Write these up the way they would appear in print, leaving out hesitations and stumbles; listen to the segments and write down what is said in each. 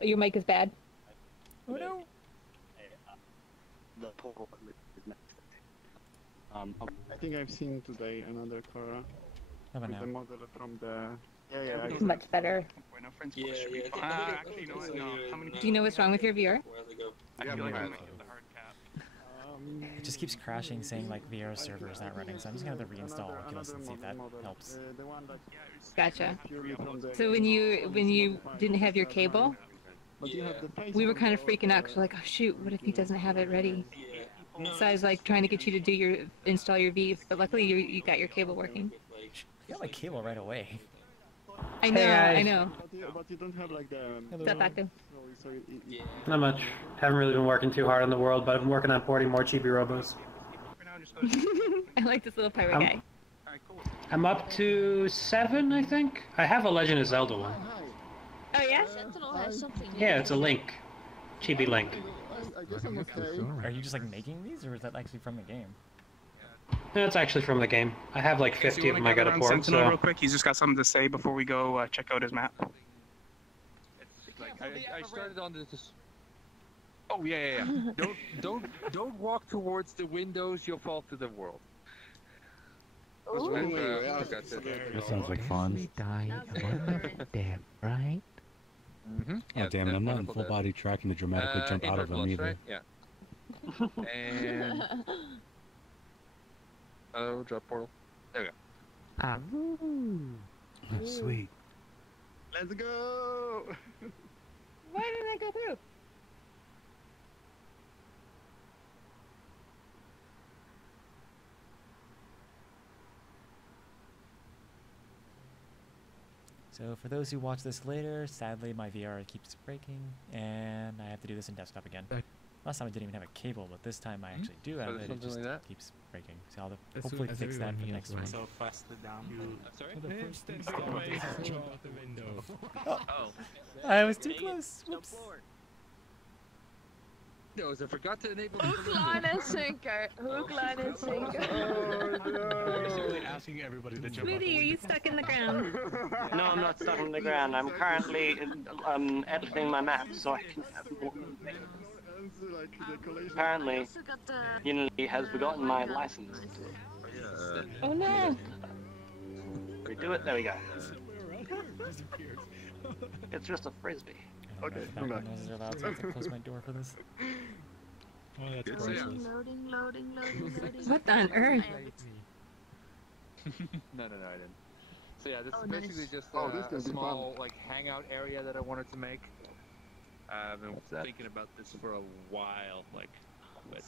Your mic is bad. Oh no! I think I've seen today another car How about with the now? model from the... Yeah, It's much better. Yeah, yeah. Actually, no. How many Do you know what's wrong with your VR? I feel like I'm Yeah. the hard cap. It just keeps crashing, saying like VR server is not running, so I'm just gonna have to reinstall Oculus and see if that helps. The one that Gotcha. purely from the... So when you didn't have your cable, But you have the face we were kind of control, freaking out because we're like, oh shoot, what if he doesn't have it ready? Yeah. So I was like trying to get you to do install your V, but luckily you got your cable working. I got my cable right away. I know, Hey, I know. But you don't have like the... Stuff active. So it, Not much. Haven't really been working too hard on the world, but I've been working on porting more chibi robos. I like this little pirate guy. I'm up to 7, I think. I have a Legend of Zelda one. Oh yeah? Sentinel has something. Yeah, it's a Link. Chibi Link. I guess I'm okay. Are you just like making these, or is that actually from the game? No, it's actually from the game. I have like 50 of them I gotta port, Sentinel real so... quick. He's just got something to say before we go check out his map. Like I started on this. Oh yeah. Don't walk towards the windows. You'll fall to the world. That sounds like fun. We die damn right. Oh damn it! I'm not in full body tracking to dramatically jump out of them either. Right? Yeah. And oh, drop portal. There we go. Oh, sweet. Let's go! Why did I go through? So for those who watch this later, sadly my VR keeps breaking, and I have to do this in desktop again. Last time I didn't even have a cable, but this time I actually do have it. It just keeps breaking. So I'll hopefully fix that for next one. So faster down. Sorry? Instant stairway, jump out the window. Oh. I was too close. Whoops. No, I forgot to enable. Hook, line, and sinker. Hook, line, and sinker. Basically asking everybody to jump out Sweetie, the are you stuck in the ground? No, I'm not stuck on the ground. I'm currently editing my map so I can have more. Apparently, Also got the... Unity has forgotten my license. Oh no! Redo it, there we go. It's just a frisbee. Okay, background noises are loud, so I have to close my door for this. Oh, that's Loading, loading. What on earth? No, I didn't. So yeah, this Oh, is basically nice. just Oh, this a can be small like hangout area that I wanted to make. I've been thinking about this for a while, like, but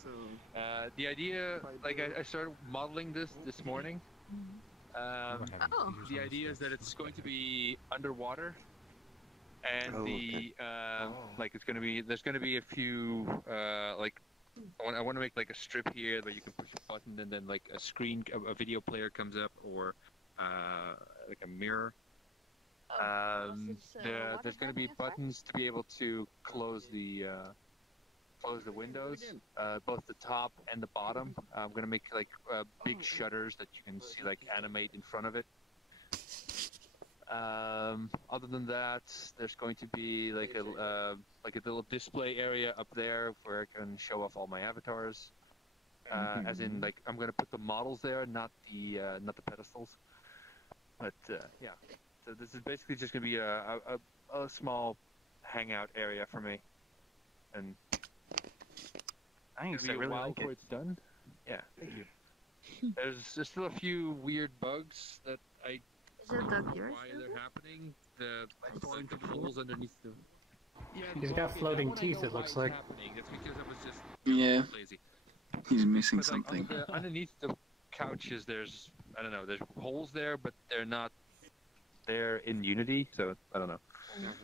the idea, like I started modeling this morning. Oh. The idea is that it's going to be underwater, and like it's going to be there's going to be a few like I want to make like a strip here that you can push a button and then like a screen, a video player comes up, or like a mirror. There's going to be buttons to be able to close the windows, both the top and the bottom. I'm going to make like big shutters that you can see like animate in front of it. Other than that, there's going to be like a little display area up there where I can show off all my avatars. As in, like, I'm going to put the models there, not the pedestals. But yeah, so this is basically just going to be a small hangout area for me. And I think it's gonna be a really while like before it. it's done. Yeah, thank you. There's still a few weird bugs that I Is it don't up know yours? why they're happening. The falling the holes underneath the. Yeah, He's got floating teeth, it looks like. That's because I was just Yeah, lazy. he's missing But like something. underneath the couches, there's I don't know. There's holes there, but they're not there in Unity. So I don't know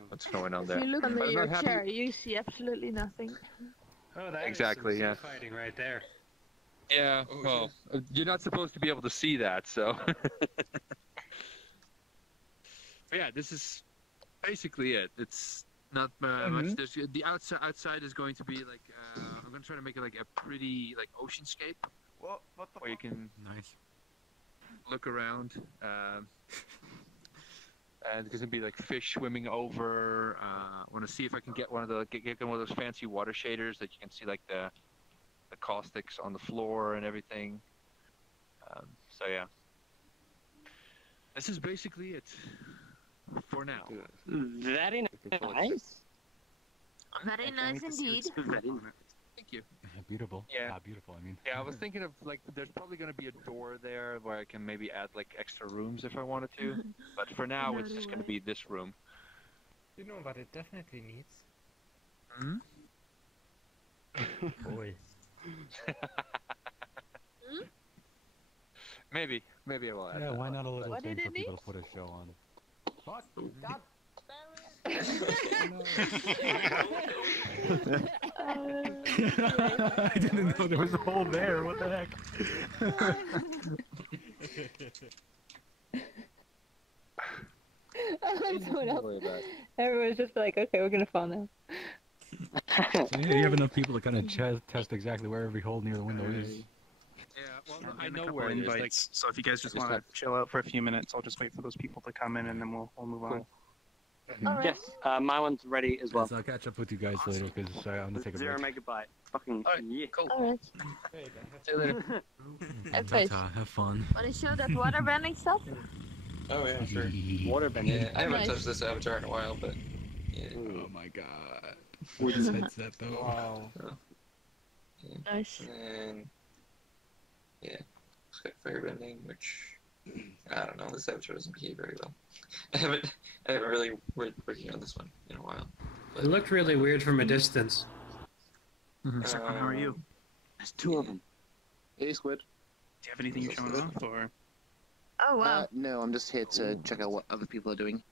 what's going on If there. you look under I'm your not happy- chair, you see absolutely nothing. Oh, that Exactly, is some yeah. fighting right there. Yeah, well, you're not supposed to be able to see that, so. But yeah, this is basically it. It's not much. There's the outside is going to be like I'm gonna try to make it like a pretty like oceanscape where you can Nice. look around. and there's gonna be like fish swimming over. I want to see if I can get one of those fancy water shaders that you can see like the caustics on the floor and everything. So yeah, this is basically it for now. Very nice. Very nice indeed. Very nice. Thank you. Beautiful. Yeah. Beautiful. I mean. Yeah, I was thinking of like there's probably gonna be a door there where I can maybe add like extra rooms if I wanted to. But for now, it's just gonna be this room. You know what it definitely needs? Hmm? Boys. Maybe I will add Yeah, that. why not a little What thing did for it people need? to put a show on? Fuck! God I didn't know there was a hole there. What the heck? Someone else. Everyone's just like, okay, we're gonna fall now. You have enough people to kind of test exactly where every hole near the window is. Yeah, well, Yeah, I and a know couple where it is. invites. Like, So if you guys just I just want to chill out for a few minutes, I'll just wait for those people to come in and then we'll move on. Alright. Yes, my one's ready as well. So I'll catch up with you guys later because I'm gonna take a 0 break. megabyte. Fucking yeah. cool. Alright. See you later. Okay. Have fun. Wanna show that waterbending stuff? Oh yeah, sure. Waterbending. Yeah, I haven't Nice. touched this avatar in a while, but yeah. Oh my god. With his headset though. Wow. Nice. And yeah, it's got firebending, which I don't know. This avatar doesn't behave very well. I haven't really working on this one in a while. It looked really weird from a distance. Second, how are you? There's 2 of them. Hey, Squid. Do you have anything you're showing off or? Oh wow. No, I'm just here to check out what other people are doing.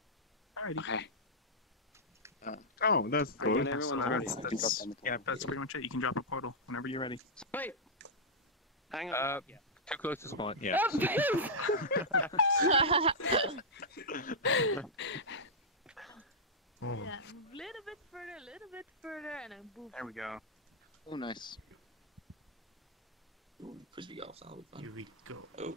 Alrighty. Okay. Oh, that's Cool. good. Everyone's So ready. that's pretty much it. You can drop a portal whenever you're ready. Wait. Hang on. Too close to spawn. Yeah. Oh, Yeah. Yeah, little bit further, and then boom. There we go. Oh, nice. Ooh, frisbee golf, that'll be fun. Here we go. Oh,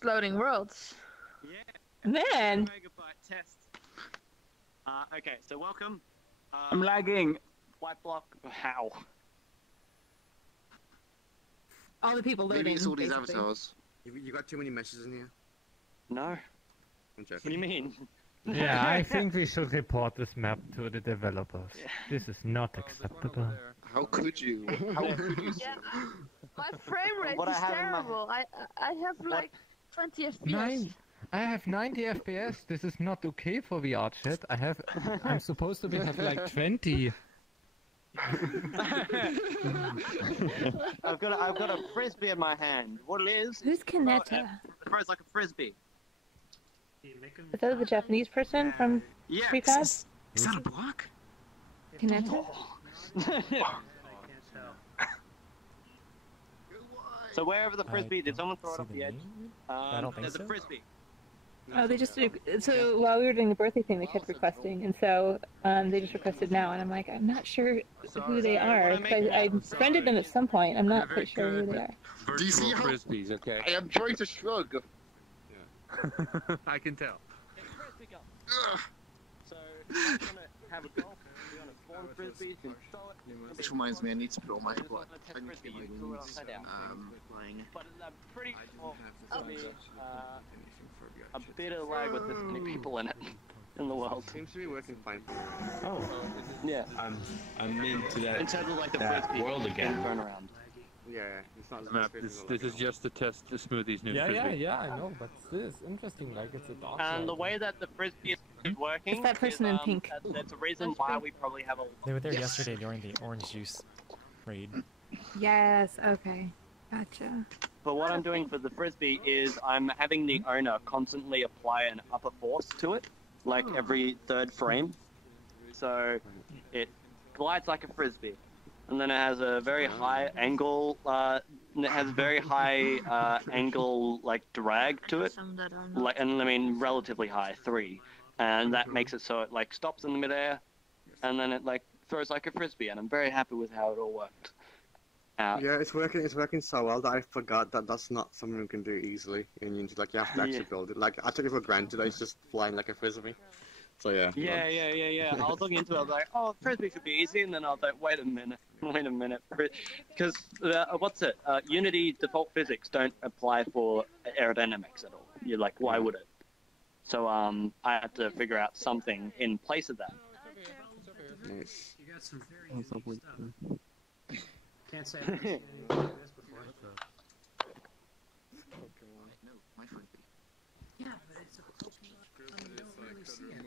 Floating worlds. Yeah. Man. Megabyte test. Okay, so welcome. I'm lagging. White block. How? All the people loading. Maybe it's all these basically. avatars. You got too many meshes in here? No. I'm What joking. do you mean? Yeah, I think we should report this map to the developers. This is not acceptable. How could you? How could you? Yeah. My frame rate What I is have in my- terrible. I have like 20 FPS. I have 90 FPS. This is not okay for VRChat. I'm supposed to have like 20. I've got a frisbee in my hand. What it is? Who's Kaneta? It throws like a frisbee. Is that the Japanese person from Yeah. Prefab? Is that a block? Kaneta? So wherever the frisbee, did someone throw it See off the the edge? name? I don't think There's so. a frisbee. Oh, they just so while we were doing the birthday thing, they kept requesting, and so they just requested now, and I'm like, I'm not sure who they are. 'Cause I friended them at some point. I'm not quite sure who they are. Do you see Virtual how- frisbees, okay? I am trying to shrug. I can tell. So I'm gonna have a golf. We're gonna spawn frisbees. You can throw it. Which reminds me, I need to put all my I just blood. wanna test I need to frisbee. get my You threw it wings. upside down. But I'm pretty sure there'll be a bit of lag with this many people in it in the world. Seems to be working fine. Oh, Yeah. I'm into In that. terms of like the That frisbee world again. turn around. Yeah, it's not as Map. This is just to test the Smoothie's new frisbee. I know, but this is interesting. Like it's a dark. And the way that the frisbee is working It's that person is, in pink. That's a reason why we probably have a They were there yesterday during the orange juice raid. Yes. Okay. Gotcha. But what I'm doing for the frisbee is I'm having the owner constantly apply an upper force to it, like every third frame. So it glides like a frisbee, and then it has a very high angle. It has very high angle like drag to it, Some that are not. like, and I mean relatively high, 3, and that makes it so it like stops in the midair, and then it like throws like a frisbee, and I'm very happy with how it all worked. out. Yeah, it's working. It's working so well that I forgot that that's not something we can do easily in Unity. Like you have to actually build it. Like I took it for granted. It's just flying like a frisbee. So yeah. Yeah. I was looking into it. I was like, oh, frisbee should be easy, and then I was like, wait a minute, because what's it? Unity default physics don't apply for aerodynamics at all. You're like, why would it? So I had to figure out something in place of that. Nice. You got some very unique stuff. Can't say I've seen anything like this before. No, my frisbee. Yeah, but it's a Pokemon. You don't really see it.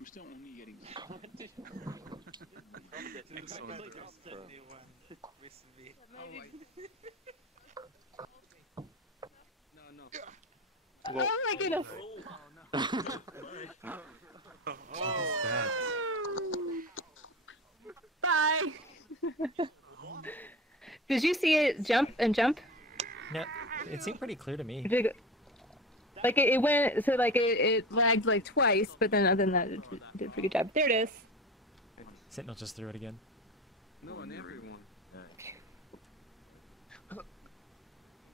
I'm still only getting Oh my goodness. Bye. Did you see it jump and jump? No, it seemed pretty clear to me. Like it went, so like it lagged like twice, but then other than that, it did a pretty good job. There it is. Sentinel just threw it again. No, on everyone.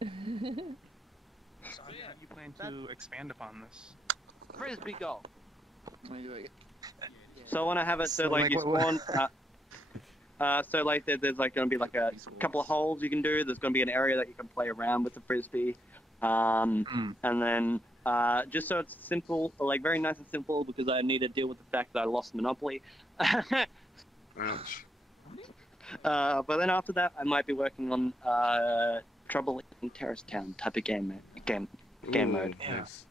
So how do you plan to expand upon this? Frisbee golf. So I want to have it so like you spawn. So like there's like going to be like a couple of holes you can do. There's going to be an area that you can play around with the frisbee, and then just so it's simple, like very nice and simple, because I need to deal with the fact that I lost Monopoly. Ouch. But then after that, I might be working on Trouble in Terrace Town type of game mode. Yes.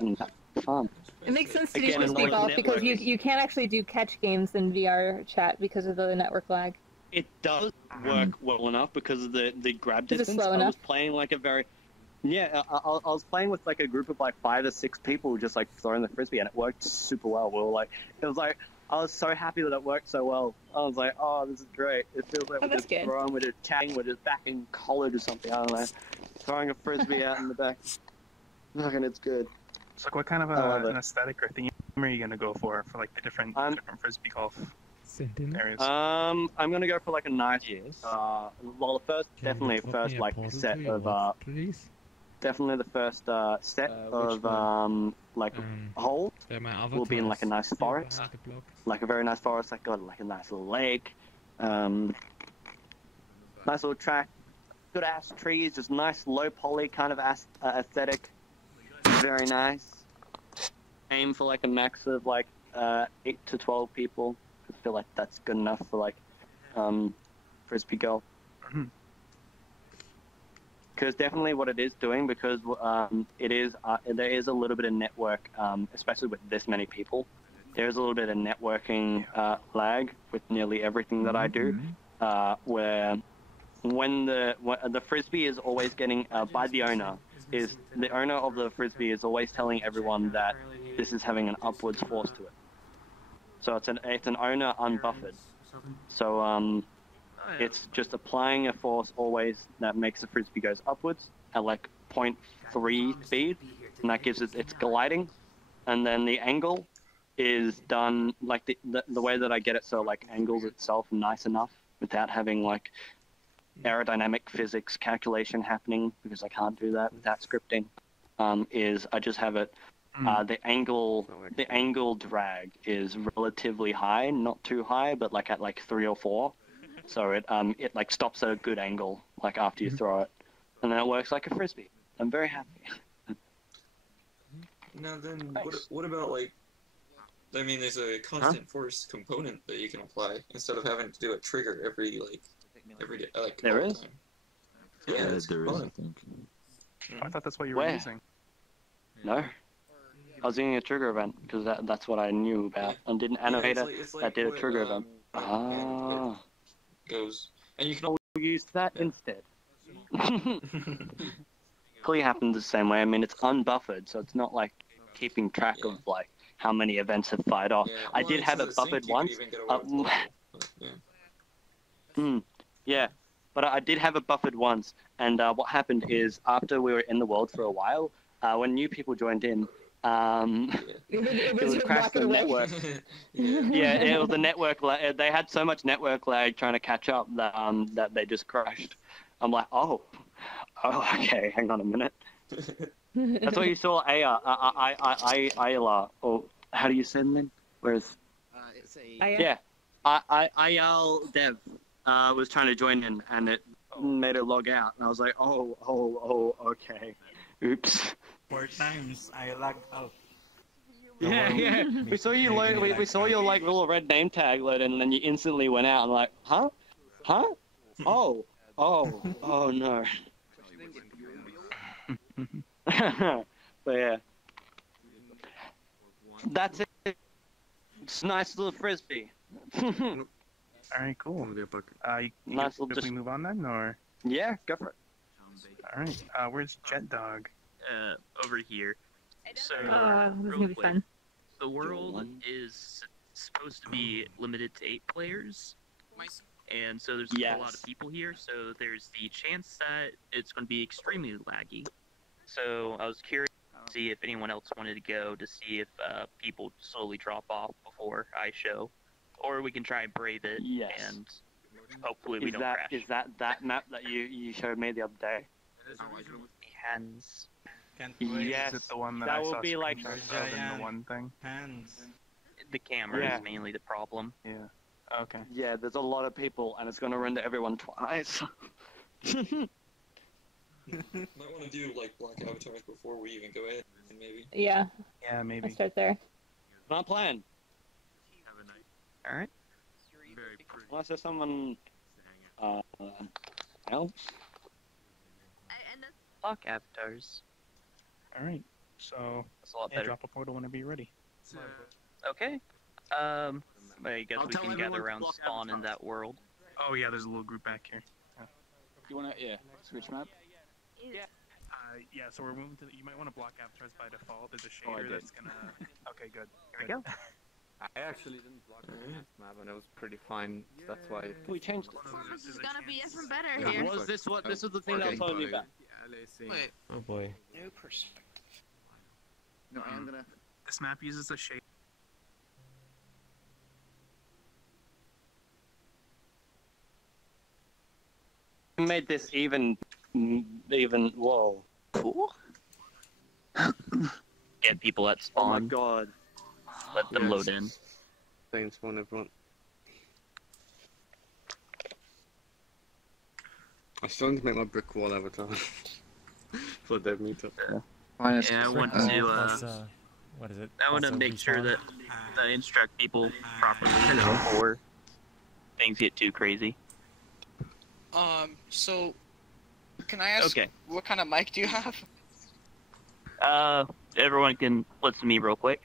And fun. It makes sense to do frisbee golf because you can't actually do catch games in VRChat because of the network lag. It does work well enough because of the grab Is it distance. slow I enough? was playing like a very I was playing with like a group of like 5 or 6 people just like throwing the frisbee, and it worked super well. We were like, it was like I was so happy that it worked so well. I was like, oh, this is great. It feels like we're just throwing, we're just chatting, we're just back in college or something. I don't know, throwing a frisbee out in the back. Fucking, it's good. So what kind of an aesthetic or theme are you gonna go for like the different frisbee golf areas? I'm gonna go for like a nice well, the first definitely set of definitely the first set of like holes will be in like a nice forest, like a very nice forest, like got like a nice little lake, nice little track, good ass trees, just nice low poly kind of aesthetic, very nice. Aim for like a max of like 8 to 12 people. I feel like that's good enough for like frisbee golf. Because definitely what it is doing, because it is there is a little bit of network, especially with this many people. There is a little bit of networking lag with nearly everything that I do, where when the frisbee is always getting by the owner of the frisbee is always telling everyone that this is having an upwards force to it. So it's an owner unbuffered. So it's just applying a force always that makes the frisbee goes upwards at like 0.3 speed, and that gives it its gliding. And then the angle is done like the way that I get it, so like angles itself nice enough without having like aerodynamic physics calculation happening, because I can't do that without scripting. Is I just have it. The angle drag is relatively high, not too high, but like at like 3 or 4. So it like stops at a good angle, like after you throw it, and then it works like a frisbee. I'm very happy. Now then, what about like? I mean, there's a constant force component that you can apply instead of having to do a trigger every day, like there all is. the time. Yeah, that's there is, I component. think. I thought that's what you were using. No. I was using a trigger event because that's what I knew about, and didn't animate it. That did a trigger event. Goes, and you can always use that instead. Clearly happens the same way. I mean, it's unbuffered, so it's not like keeping track of like how many events have fired off. Yeah. I did have it buffered once. Yeah, but I did have it buffered once, and what happened is after we were in the world for a while, when new people joined in, It would crash the network. Yeah, it was the network. They had so much network lag trying to catch up that that they just crashed. I'm like, oh, okay, hang on a minute. That's why you saw Ayla, or how do you say the name? Whereas, yeah, Ayal Dev was trying to join in, and it made it log out, and I was like, oh, okay, oops. 4 times I lagged out. Yeah. We saw you load. We saw your like little red name tag load, and then you instantly went out. And like, huh? Oh no. But yeah, that's it. It's a nice little frisbee. Alright, cool. Nice little. If we move on then, or? Yeah, go for it. Alright, where's Jet Dog? Over here. So, this is gonna be fun. The world is supposed to be limited to 8 players, and so there's a lot of people here, so there's the chance that it's going to be extremely laggy. So I was curious to see if anyone else wanted to go to see if people slowly drop off before I show, or we can try and brave it, and hopefully we don't crash. Is that map that you showed me the other day? Hands. Yes, is it the one that that I will saw be like the one thing? Hands. The camera is mainly the problem. Yeah. Okay. Yeah, there's a lot of people, and it's going to render everyone twice. Might want to do like black avatars before we even go in, maybe. Yeah. Yeah, maybe. Let's start there. Not plan. All right. Unless there's someone else. Black avatars. Alright, so that's a lot better. Drop a portal whenever you're ready. Okay. I guess I'll we tell can gather everyone to around block spawn in avatars. that world. Oh yeah, there's a little group back here. You wanna switch map? Yeah, so we're moving to you might want to block avatars by default. There's a Oh, I shader did. that's gonna... Okay, good. Here we go. I actually didn't block the last map and it was pretty fine. That's why... We changed it. This is gonna be even better Yeah, here. Was this what? This was the thing that I was telling you about. Wait. Oh boy. New perspective. No, I am gonna. This map uses a shader. Made this even. Whoa. Cool. Get people at Oh my spawn. god. Let them load in. Same spawn, everyone. I still need to make my brick wall avatar for their meetup. Yeah, I want to. What is it? I want to Also make sure respawn? that I instruct people properly before things get too crazy. So, can I ask what kind of mic do you have? Everyone can listen to me real quick.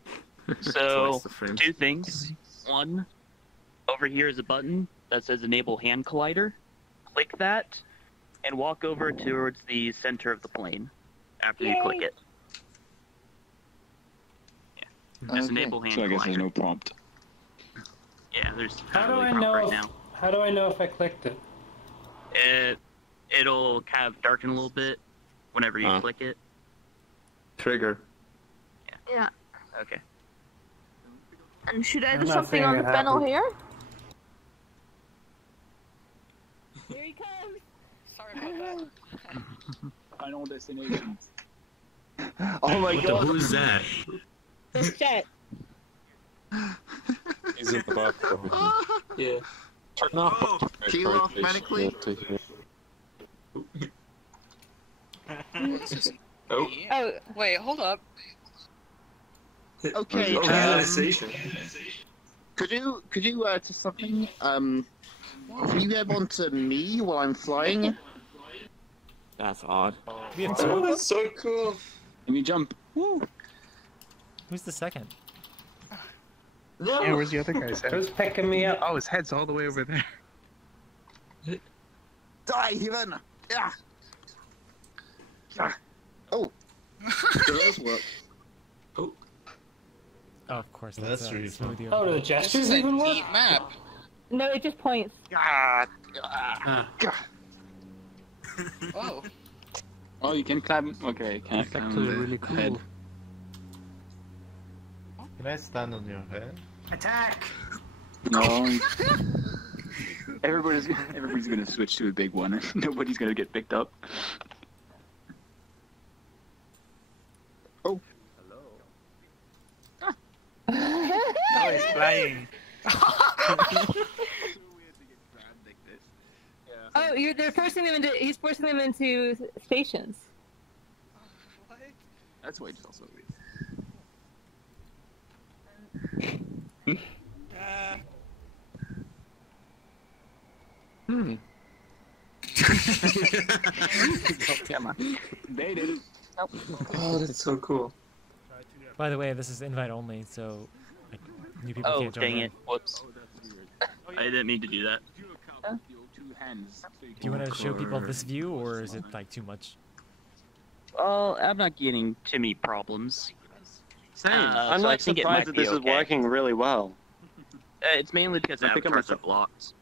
So, Twice the frame. 2 things. 1, over here is a button that says Enable Hand Collider. Click that, and walk over towards the center of the plane after you click it. Yeah. Just Enable Hand So I guess there's Collider. no prompt. Yeah, there's How not do really I prompt know? right If, now. how do I know if I clicked it? It'll kind of darken a little bit whenever you click it. Trigger. Yeah. Okay. And should I I'm do not something seeing on it the panel happen. here? Here he comes! Sorry about that. Final destination. Oh my god. Who's that? Let's chat. He's in the bathroom. Yeah. Turn off. Kill off medically. This isn't Oh. me. Wait, hold up. Okay. Could you to something? Can you get onto me while I'm flying? That's odd. We have Oh, two. that's so cool. Let me jump. Woo. Who's the second? No. Yeah, where's the other guy's head? Who's picking me up? Oh, his head's all the way over there. Die, even! Yeah! Oh! Do those work? Oh, of course. That's That's really fun. smoothie. Oh, do the This gestures is a even work? neat map. No, it just points. Oh. Oh, you can climb. Okay, can't It's climb actually the really head. cool. Can I stand on your head? Attack! No. Everybody's gonna switch to a big one. Nobody's gonna get picked up. Oh. Ah. Oh, he's flying. Oh, they're forcing them into. He's forcing them into stations. What? That's why it's also weird. Come on. They did it. Nope. Oh, that's so cool. By the way, this is invite only, so like, new people Oh, can't join. dang in. it. Whoops. I didn't mean to do that. Do you want to show people this view, or is it like too much? Well, I'm not getting too many problems. Same. I'm so I not think it surprised might that this be is okay. working really well. It's mainly because the I pick up avatars are myself. blocked.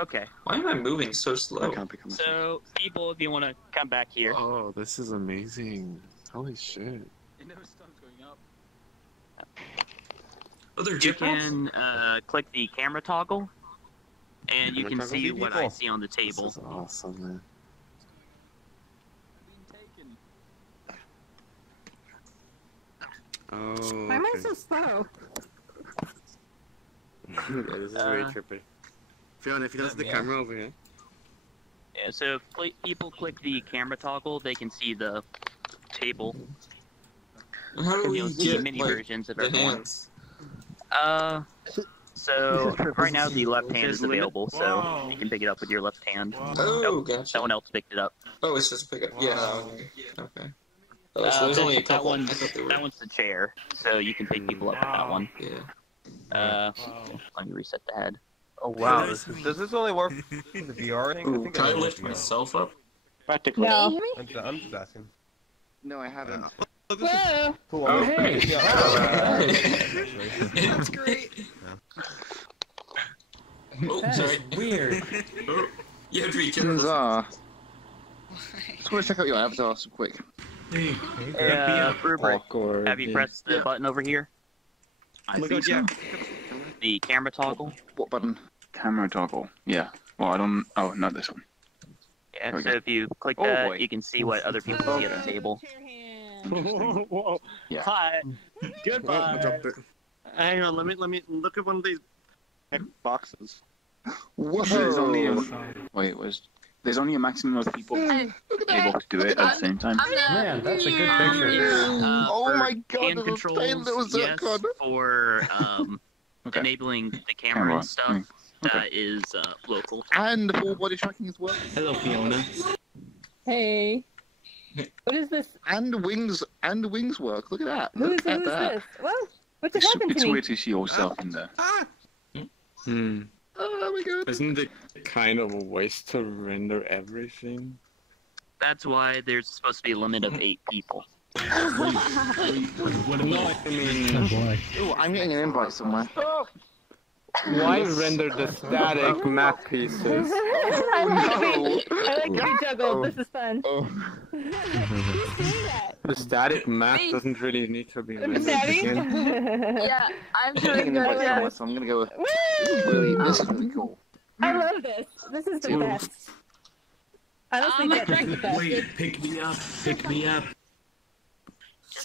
Okay. Why am I moving so slow? I can't pick up myself. So, people, if you want to come back here. Oh, this is amazing. Holy shit. It never stops going up. Oh, they're You jetpacks? can click the camera toggle, and you can Camera see toggle? what I see on the table. This is awesome, man. Oh. Why am I okay. so slow? Yeah, this is very trippy. Fiona, if you touch the camera over here. Yeah, so if people click the camera toggle, they can see the table. How do And we you'll see get mini like, versions of the everyone. hands? So right now the left hand There's is limit. available, so you can pick it up with your left hand. Oh, Nope, gotcha. someone else picked it up. Oh, it's just pick up. Yeah, that one. Okay. Oh, so there's only a couple. I thought there were. That one's the chair, so you can pick people up with that one. Yeah. Let me reset the head. Oh wow, does this only work for the VR thing? Ooh, think can I it lift does. myself up? Practically. No. I'm just asking. No, I haven't. Whoa! Cool. Oh, hey! That's great. Oh, That sorry. is weird. Oh, you have to be careful. Huzzah. Just want to check out your avatar so quick. Hey, Rubric, Awkward. have you pressed the button over here? I think so. The camera toggle? What button? Camera toggle. Yeah. Well, I don't. Oh, not this one. Yeah, There we so go. if you click Oh, that, boy. you can see what other people see at the table. Whoa. Yeah. Hi. Oh, I Goodbye. dropped it. Hang on, let me look at one of these boxes. Whoa. There's only a, wait, there's only a maximum of people able to do it at the same time. Man, that's a good picture. Oh my god, Hand there's a controls, tiny little yes, Zircon. for Okay. enabling the camera Camera. and stuff, Okay. that is local. And the full body tracking as well. Hello, Fiona. Hey. What is this? And wings work. Look at that. Who Look is at that. this? Whoa! What just happened It's to me? weird to see yourself in there. Oh my god. Isn't it kind of a waste to render everything? That's why there's supposed to be a limit of 8 people. What no, I mean, Oh boy. Ooh, I'm getting an invite somewhere. why render the static map pieces? I like to be juggled. This is fun. Oh. Who's doing that? The static map doesn't really need to be rendered Daddy? again. Yeah, I'm I'm getting doing an good. invite Yeah. somewhere, so I'm gonna go. Woo! This is really cool. I love this. This is the best. Honestly, this is the best. Wait, pick me up. Pick me up.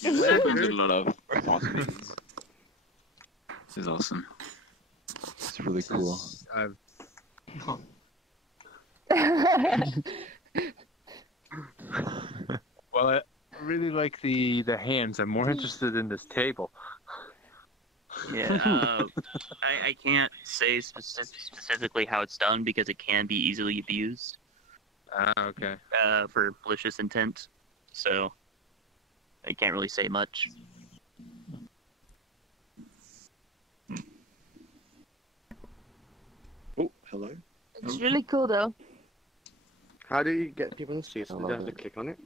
There's a lot of possibilities. This is awesome. It's really cool. Well, I really like the hands. I'm more interested in this table. Yeah, I can't say specifically how it's done because it can be easily abused. Okay. For malicious intent, so I can't really say much. Oh, hello. It's really cool though. How do you get people in the seats? Do you have to click on it?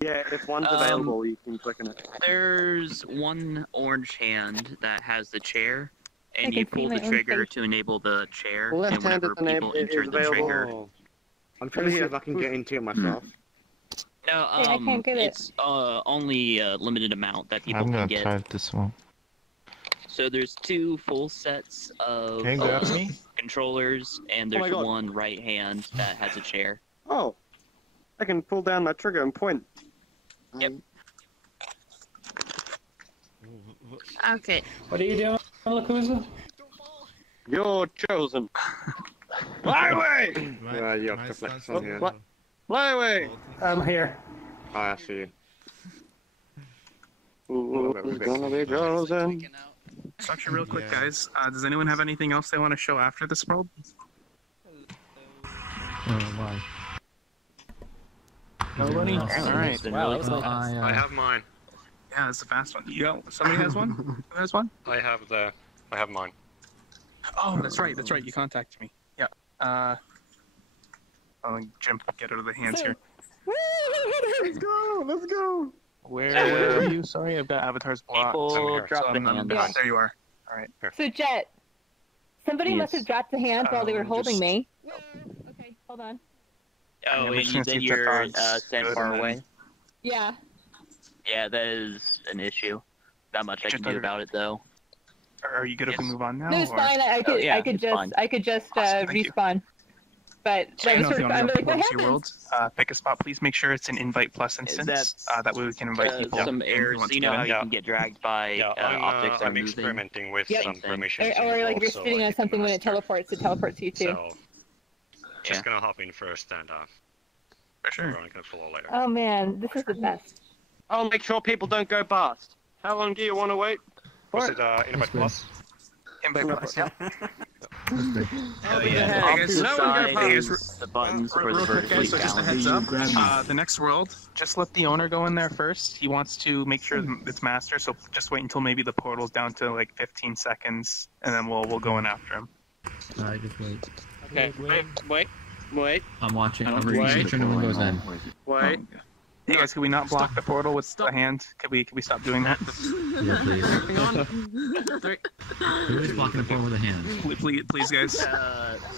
Yeah, if one's available, you can click on it. There's one orange hand that has the chair, and I you can see pull the my own trigger face. to enable the chair, Left and hand whenever is people enter the trigger, Oh. I'm trying to see if I can get into it myself. No, I can't get it. it's only a limited amount that people I'm can gonna get. try this one. So there's 2 full sets of Can you grab me? controllers, and Oh my there's God. 1 right hand that has a chair. Oh, I can pull down my trigger and point. Yep. Okay. What are you doing, Lakuza? You're chosen. Fly away! Yeah, you have to flex on here. Fly away! I'm here. Oh, I see you. Who's gonna be chosen? So actually, real quick, guys, does anyone have anything else they want to show after this world? Why? Nobody? Alright. I have mine. Yeah, it's a fast one. You got, somebody has one? Who has one? I have mine. Oh, that's right, you contacted me. Yeah. Oh, Jim, get out of the hands here. Let's go! Let's go! Where are you? Sorry, I've got avatars blocked. People drop So the I'm hand. behind. There you are. Alright. So Jet, somebody must have dropped the hand while they were holding just- me. Okay, hold on. Oh, Yeah, we're and gonna then see if you're that dog's sent good far and then- away. Yeah. Yeah, that is an issue. Not much I can do under- about it, though. Are you good if we move on now? No, it's or- fine. I could, yeah, I could it's just, fine. I could just Thank you. respawn. But I I don't was know if sort you of, want I'm to like, what go to happened? worlds. Pick a spot, please. Make sure it's an invite plus instance. That's, that way we can invite people. Some in who errors. wants You to know get how in. you can get dragged by objects that are I'm moving. experimenting with Yep. some permissions. Or in the like if world, you're so sitting I on hit something when it master. teleports you too. So, just gonna hop in first and For sure. we're gonna follow later. Oh man, this is the best. I'll make sure people don't go past. How long do you want to wait? Was it invite plus? Invite plus, yeah. Oh, yeah. Off Hey, guys, to the no one side go is past. the buttons for the Real quick, vertically guys, so just a heads up. balanced. The next world, just let the owner go in there first. He wants to make sure it's master, so just wait until maybe the portal's down to like 15 seconds, and then we'll go in after him. Alright, just wait. Okay, wait. I'm watching. I'm Wait. making sure no one goes in. Wait. Hey guys, can we not block the portal with the hand? Can we stop doing that? Yeah, please. Who is blocking the portal with a hand? Please, guys.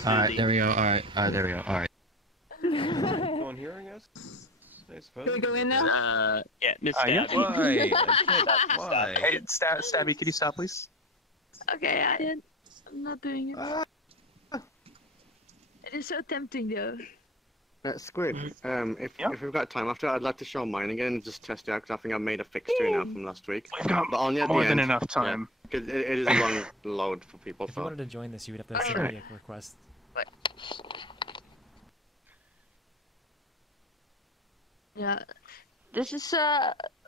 Alright, there we go. Alright, there we go. Alright. Going here, I guess. Can we go in now? Yeah, Miss Yeah. Stabby. Why? Hey, Stabby, could you stop, please? Okay, I'm not doing it. It is so tempting though. Squid, if we've got time after, I'd like to show mine again and just test it out because I think I made a fixture now from last week. We've got but only at more the than end. enough time. Because it is a long load for people. If you wanted to join this, you would have to send me a request. Yeah. This is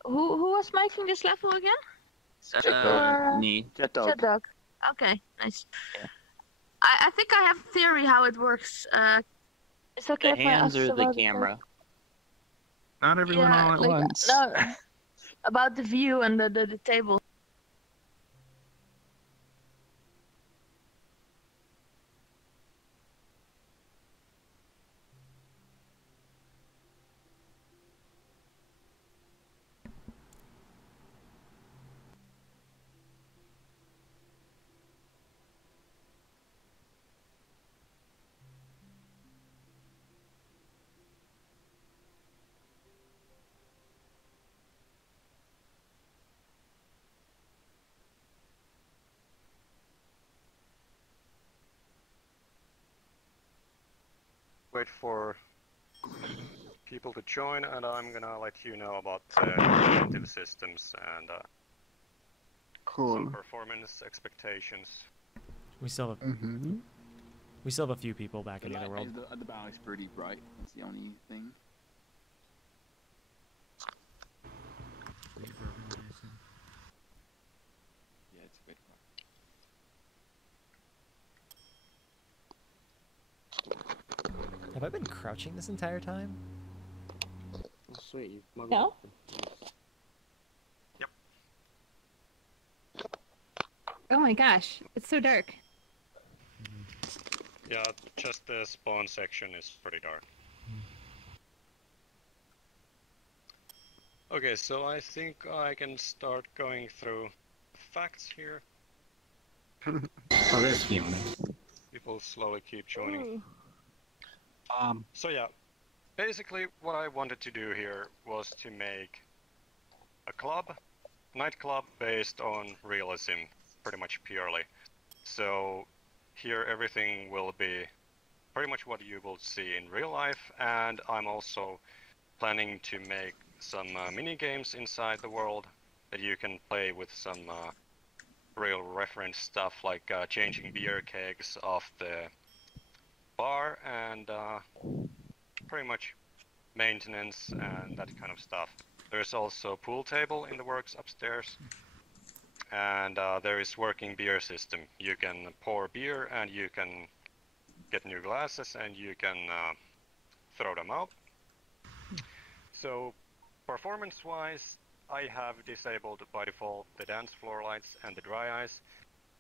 who was making this level again? Me. Jet Dog. Jet Dog. Okay, nice. I think I have a theory how it works. It's okay The if I hands ask or the about camera? Not everyone all at like, once. No, about the view and the table. Wait for people to join, and I'm gonna let you know about incentive systems and some performance expectations. We still have we still have a few people back in the other world. The balance pretty bright. That's the only thing. Yeah, it's a bit bright. Have I been crouching this entire time? Oh, sweet. No. Oh my gosh, it's so dark. Yeah, just the spawn section is pretty dark. Okay, so I think I can start going through facts here. Oh, there's Fiona. People slowly keep joining. Um, So yeah, basically what I wanted to do here was to make a nightclub based on realism, pretty much purely. So here everything will be pretty much what you will see in real life, and I'm also planning to make some mini games inside the world that you can play with some real reference stuff like changing beer kegs off the bar and pretty much maintenance and that kind of stuff. There's also a pool table in the works upstairs, and there is working beer system. You can pour beer and you can get new glasses and you can throw them out. So performance-wise, I have disabled by default the dance floor lights and the dry ice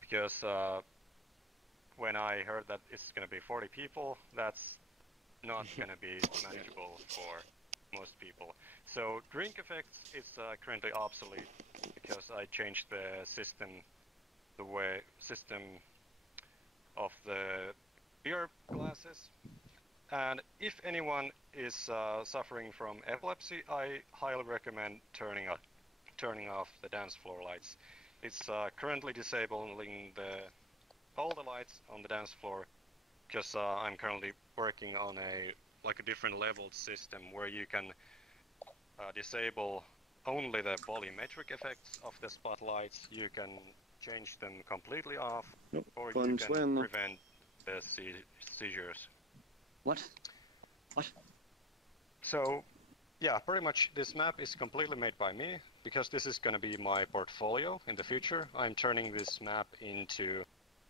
because when I heard that it's going to be 40 people, that's not going to be manageable for most people. So drink effects is currently obsolete because I changed the system of the beer glasses. And if anyone is suffering from epilepsy, I highly recommend turning off the dance floor lights. It's currently disabling all the lights on the dance floor because I'm currently working on a different leveled system where you can disable only the volumetric effects of the spotlights. You can change them completely off, or you can prevent the seizures. What? So, yeah, pretty much this map is completely made by me, because this is going to be my portfolio in the future. I'm turning this map into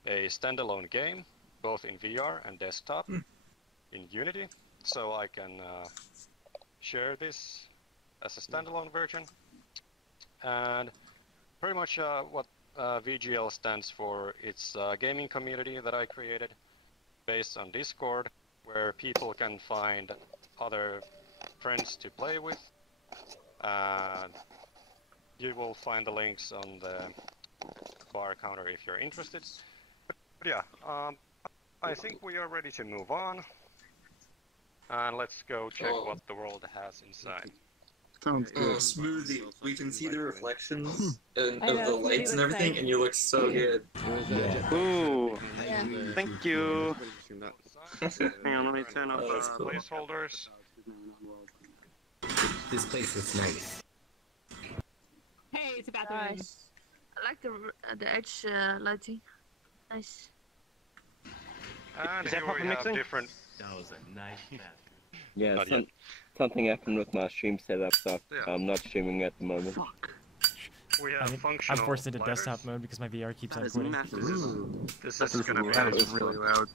a standalone game, both in VR and desktop, in Unity, so I can share this as a standalone version. And pretty much what VGL stands for, it's a gaming community that I created based on Discord, where people can find other friends to play with. You will find the links on the bar counter if you're interested. But yeah, I think we are ready to move on. And let's go check what the world has inside. Sounds good. Oh, Smoothie. We can see the reflections of the lights and everything, and you look so good. Ooh, thank you. Hang on, let me turn off placeholders. This place looks nice. Hey, it's a bathroom. Nice. I like the edge lighting. Nice. And here we have different... That was a nice bathroom. Yeah, something happened with my stream setup, so I'm not streaming at the moment. We have I'm forced into desktop mode because my VR keeps on quitting. This is gonna be really loud.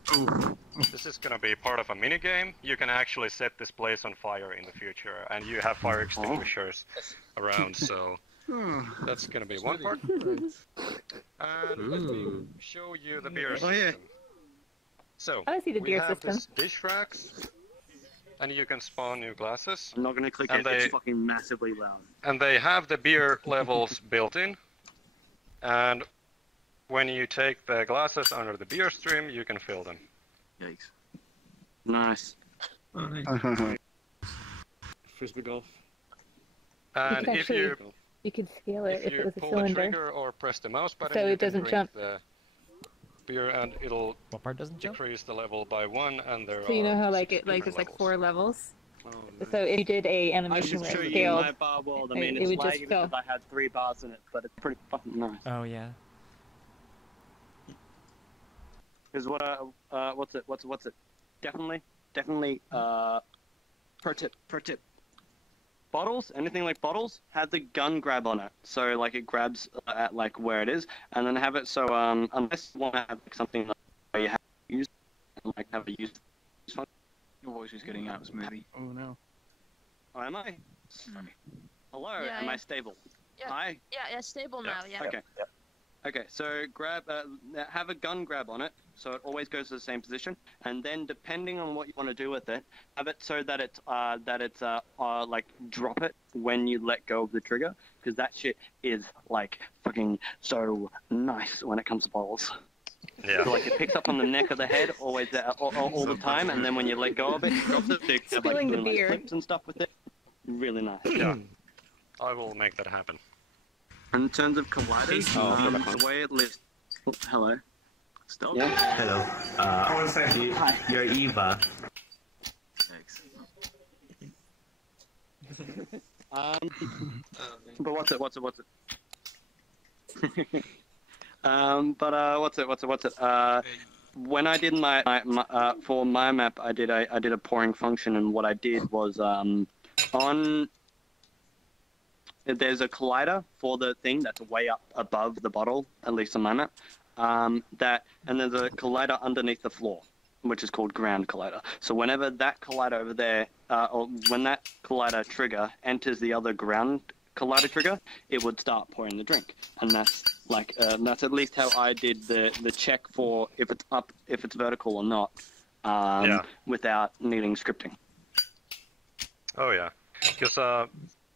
This is gonna be part of a mini game. You can actually set this place on fire in the future, and you have fire extinguishers around. So that's gonna be one part. And let me show you the beer system. So I see the we beer have system. this dish racks, and you can spawn new glasses. I'm not gonna click it. It's fucking massively loud. And they have the beer levels built in. And when you take the glasses under the beer stream, you can fill them. Yikes. Nice. Frisbee golf. And if you could scale it if it was a pull cylinder. the trigger or press the mouse button, So you it can doesn't drink jump. the beer, and it'll what part doesn't decrease the level by 1, and there So you know how are there's like 4 levels. So if you did a I animation should where show it you scaled, my bar world. I it mean, it's would just lagging fill. because I had 3 bars in it, but it's pretty fucking nice. Oh yeah. Is what what's it? Definitely. Pro tip. Bottles, anything like bottles, have the gun grab on it. So like it grabs at like where it is, and then have it so unless you want to have like, something like where you have to use like have a use function. Your voice is getting out, Smoothie. Oh no. Oh, am I? Sorry. Hello, Yeah, am yeah. I stable? Yeah. Hi. Yeah, stable now. Yeah. Okay. Okay, so grab, have a gun grab on it, so it always goes to the same position, and then depending on what you want to do with it, have it so that it's like drop it when you let go of the trigger, because that shit is like fucking so nice when it comes to bottles. Yeah. So, like, it picks up on the neck of the head always all the time, and then when you let go of it, it drops it. So you can have, like, doing, like, flips and stuff with it. Really nice. Yeah. I will make that happen. In terms of colliders, the way it lives. Oh, hello. Stop. Yeah. Hello. You're Eva. But what's it? When I did my for my map, I did a pouring function, and what I did was there's a collider for the thing that's way up above the bottle, at least on my map. And there's a collider underneath the floor, which is called ground collider. So whenever that collider over there, or when that collider trigger enters the other ground collider trigger, it would start pouring the drink. And that's like that's at least how I did the check for if it's vertical or not, without needing scripting. Oh yeah, because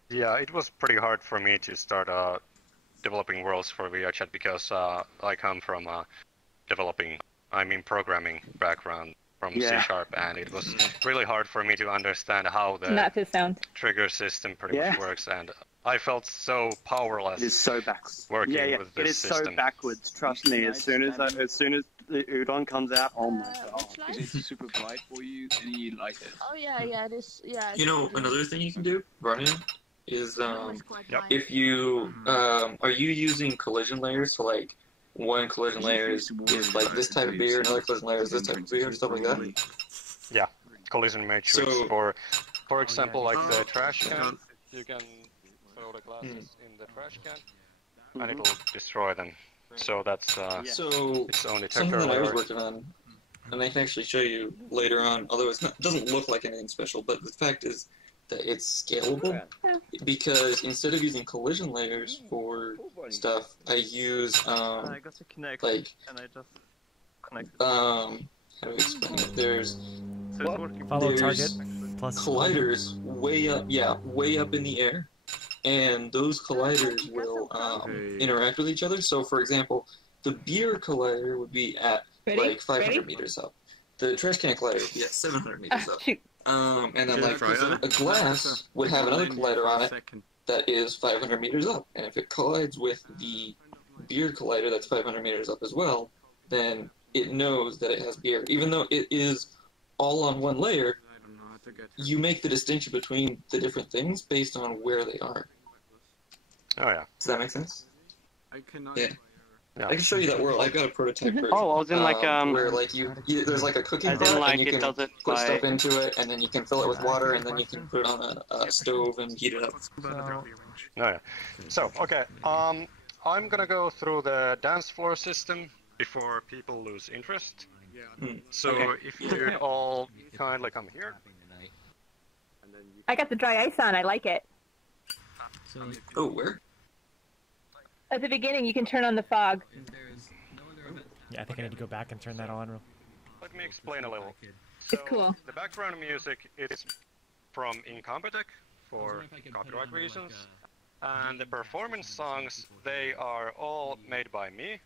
yeah, it was pretty hard for me to start developing worlds for VRChat because I come from programming background from C#, and it was really hard for me to understand how the trigger system pretty much works, and I felt so powerless. It is so backwards. Working with this system. It is so backwards. Trust me. As soon as the udon comes out, oh my god. Is it super bright for you and you like it? Oh yeah, it is. Yeah. You know, another thing you can do, Brian, is if you are you using collision layers? So like one collision layer is like this type of beer, another collision layer is this type of beer, stuff like that. Yeah, collision matrix. So, for example, like the trash can, you can throw the glasses in the trash can, and it'll destroy them. So that's so its own detector. Something that I was working on, and I can actually show you later on. Although it doesn't look like anything special, but the fact is that it's scalable because instead of using collision layers for stuff, I use like how do I explain it? There's colliders way up in the air, and those colliders will interact with each other. So, for example, the beer collider would be at like 500 meters up. The trash can collider, 700 meters up. And then like a glass would have another collider on it that is 500 meters up. And if it collides with the beer collider that's 500 meters up as well, then it knows that it has beer. Even though it is all on one layer, you make the distinction between the different things based on where they are. Oh yeah. Does that make sense? Yeah. Yeah. I can show you that world. I've got a prototype version. Oh, I was in like where like you there's like a cooking pot like and you can put put stuff into it, and then you can fill it with water, and then you can put it on a stove and heat it up. Oh yeah. So okay, I'm gonna go through the dance floor system before people lose interest. So if you'd all kindly come here. I got the dry ice on. I like it. Oh, where? At the beginning, you can turn on the fog. Yeah, I think I need to go back and turn that on. Let me explain a little. It's cool. The background music is from Incompetech for copyright reasons, and the performance songs, they are all made by me.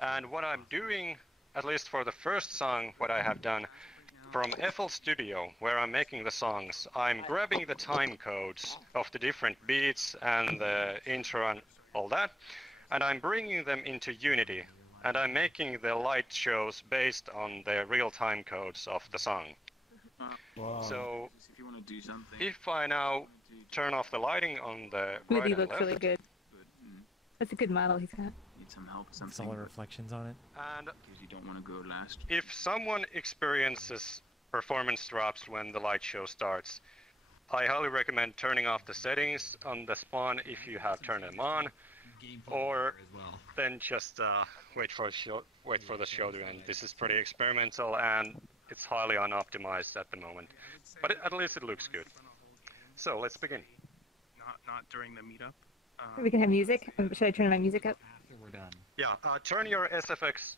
And what I'm doing, at least for the first song, what I have done from FL Studio, where I'm making the songs, I'm grabbing the time codes of the different beats and the intro and all that, and I'm bringing them into Unity, and I'm making the light shows based on the real-time codes of the song. Wow. So, if I now turn off the lighting on the right He and looks left, really good. That's a good model he's got. Need some help with something. Solid reflections on it. and Because you don't want to go last. if someone experiences performance drops when the light show starts, I highly recommend turning off the settings on the spawn if you have turned them on, or then just wait for the show to end. This is pretty experimental and it's highly unoptimized at the moment, but at least it looks good. So let's begin. Not during the meetup. We can have music. Should I turn my music up? After we're done. Yeah, turn your SFX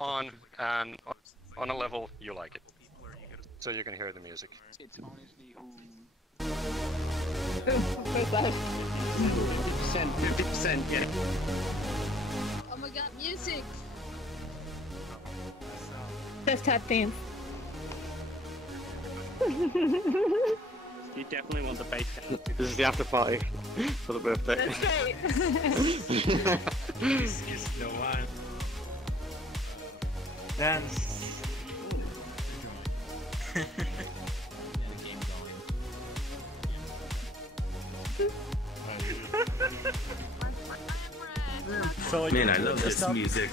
on and on a level you like it, so you can hear the music. It's honestly 50%, yeah. Oh my god, music! best tap dance. You definitely want the bass dance. This is the after party for the birthday. That's right. This is the one. Dance. So, like, Man, I love this music.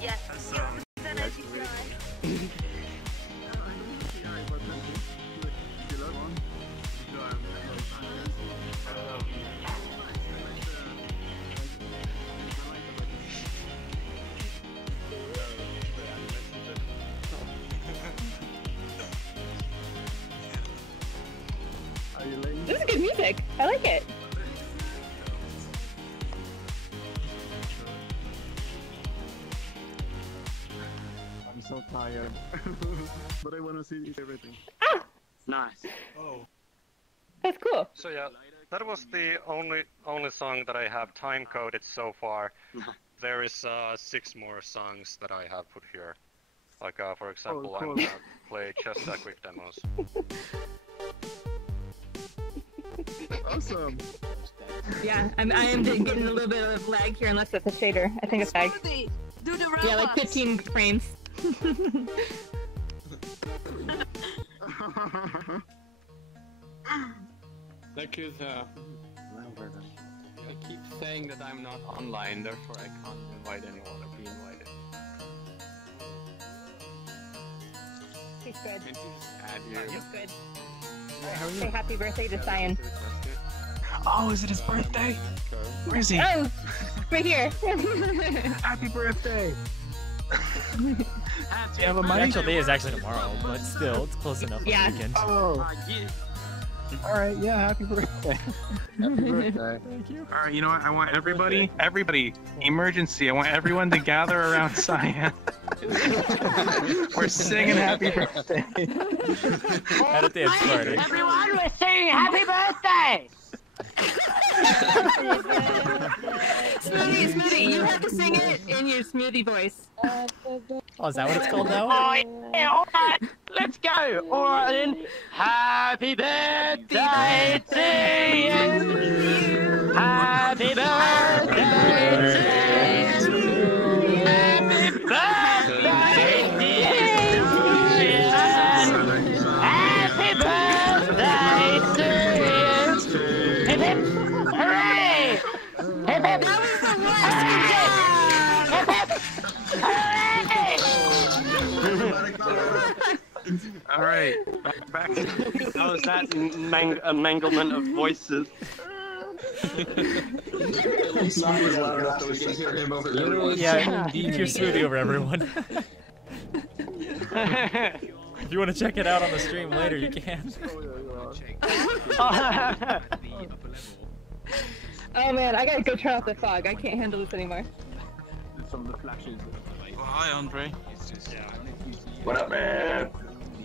Yes. This is good music. I like it. I'm so tired. But I want to see everything. Nice. Oh. That's cool. So yeah, that was the only song that I have time coded so far. There is 6 more songs that I have put here. Like for example, cool. I'm gonna play just a quick demos. Awesome. Yeah, I am getting a little bit of lag here, unless that's a shader. I think it's lag. Do the robots. Yeah, like 15 frames. That is, I keep saying that I'm not online, therefore I can't invite anyone or be invited. He's good. Can you just add you? He's good. Say happy birthday to Cyan. Oh, is it his birthday? Where is he? Oh, right here. Happy birthday! Do you have a The mic? actual day is actually tomorrow, but still, it's close enough Yeah. on the weekend. Oh. Alright, yeah, happy birthday. Happy birthday. Thank you. Alright, you know what? I want everybody, emergency. I want everyone to gather around Cyan. We're singing happy birthday. At a dance party. Everyone, we're saying happy birthday! Smoothie, you have to sing it in your smoothie voice. Oh, is that what it's called now? Oh, yeah, alright, let's go! Alright then, happy birthday to you! Happy birthday to you! Happy birthday, dear Ian! Happy birthday to you! Hip hip! Hooray! Hip hip! Hip hip! Alright, back. How was that manglement of voices? At least he was loud enough so we can hear him over everyone. Yeah, keep your smoothie over everyone. If you want to check it out on the stream later, you can. Oh man, I gotta go turn off the fog. I can't handle this anymore. Some of the flashes. Oh, hi, Andre. What up, man?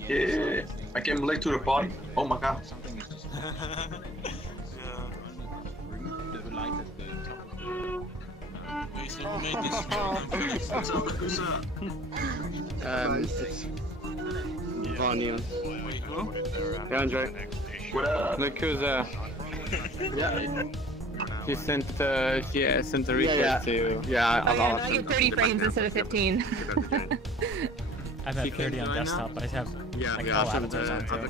Yeah, I came late to the party. Oh my god. It's Vanya. Hey, Andre. What up? Because, Yeah. he sent a request to you. Yeah, Oh yeah, now I get 30 frames instead of 15. I'm at 30 on desktop, but I have like all avatars on too.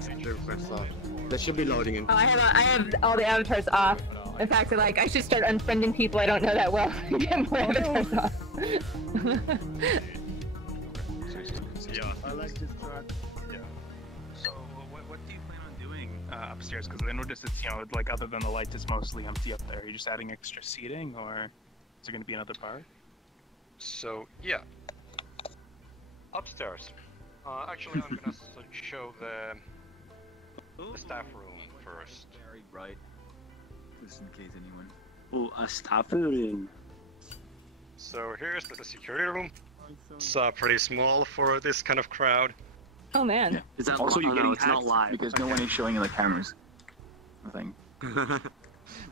They should be loading in. Oh, I have all the avatars off. In fact, like I should start unfriending people I don't know that well and get more avatars off. Yeah. I like this track. Yeah. So, what do you plan on doing upstairs? Because I noticed it's, like other than the lights, it's mostly empty up there. Are you just adding extra seating, or is there going to be another part? So yeah. Upstairs. Actually, I'm gonna show the staff room first. Very bright. Just in case anyone. Oh, a staff room. So here's the security room. It's pretty small for this kind of crowd. Oh man. Yeah. Is that Also, you're getting it's not hacked live because no one is showing in the cameras. I think. I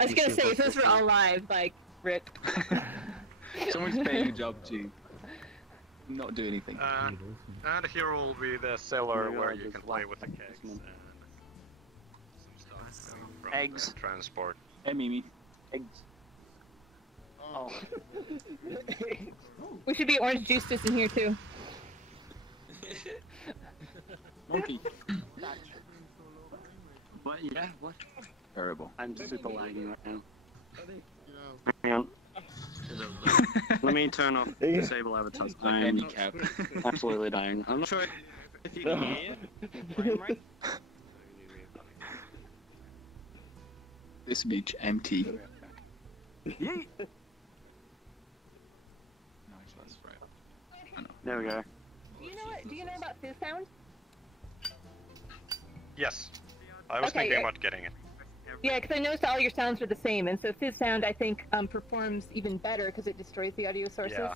was gonna say if those were all live, like rip. Someone's paying a job to not do anything. And here will be the cellar where you can play with the kegs and some stuff from Eggs. the transport. Hey, Mimi. Eggs. Oh. We should be orange juice just in here too. Monkey. What? Yeah, what? Terrible. I'm super laggy right now. Hang on. Let me turn off disable avatars. I'm absolutely dying. I'm not sure if you can hear me. This beach empty. Yeet. There we go. Do you know about fizz sound? Yes. I was thinking about getting it. Yeah, because I noticed all your sounds are the same, and so fizz sound I think performs even better because it destroys the audio sources,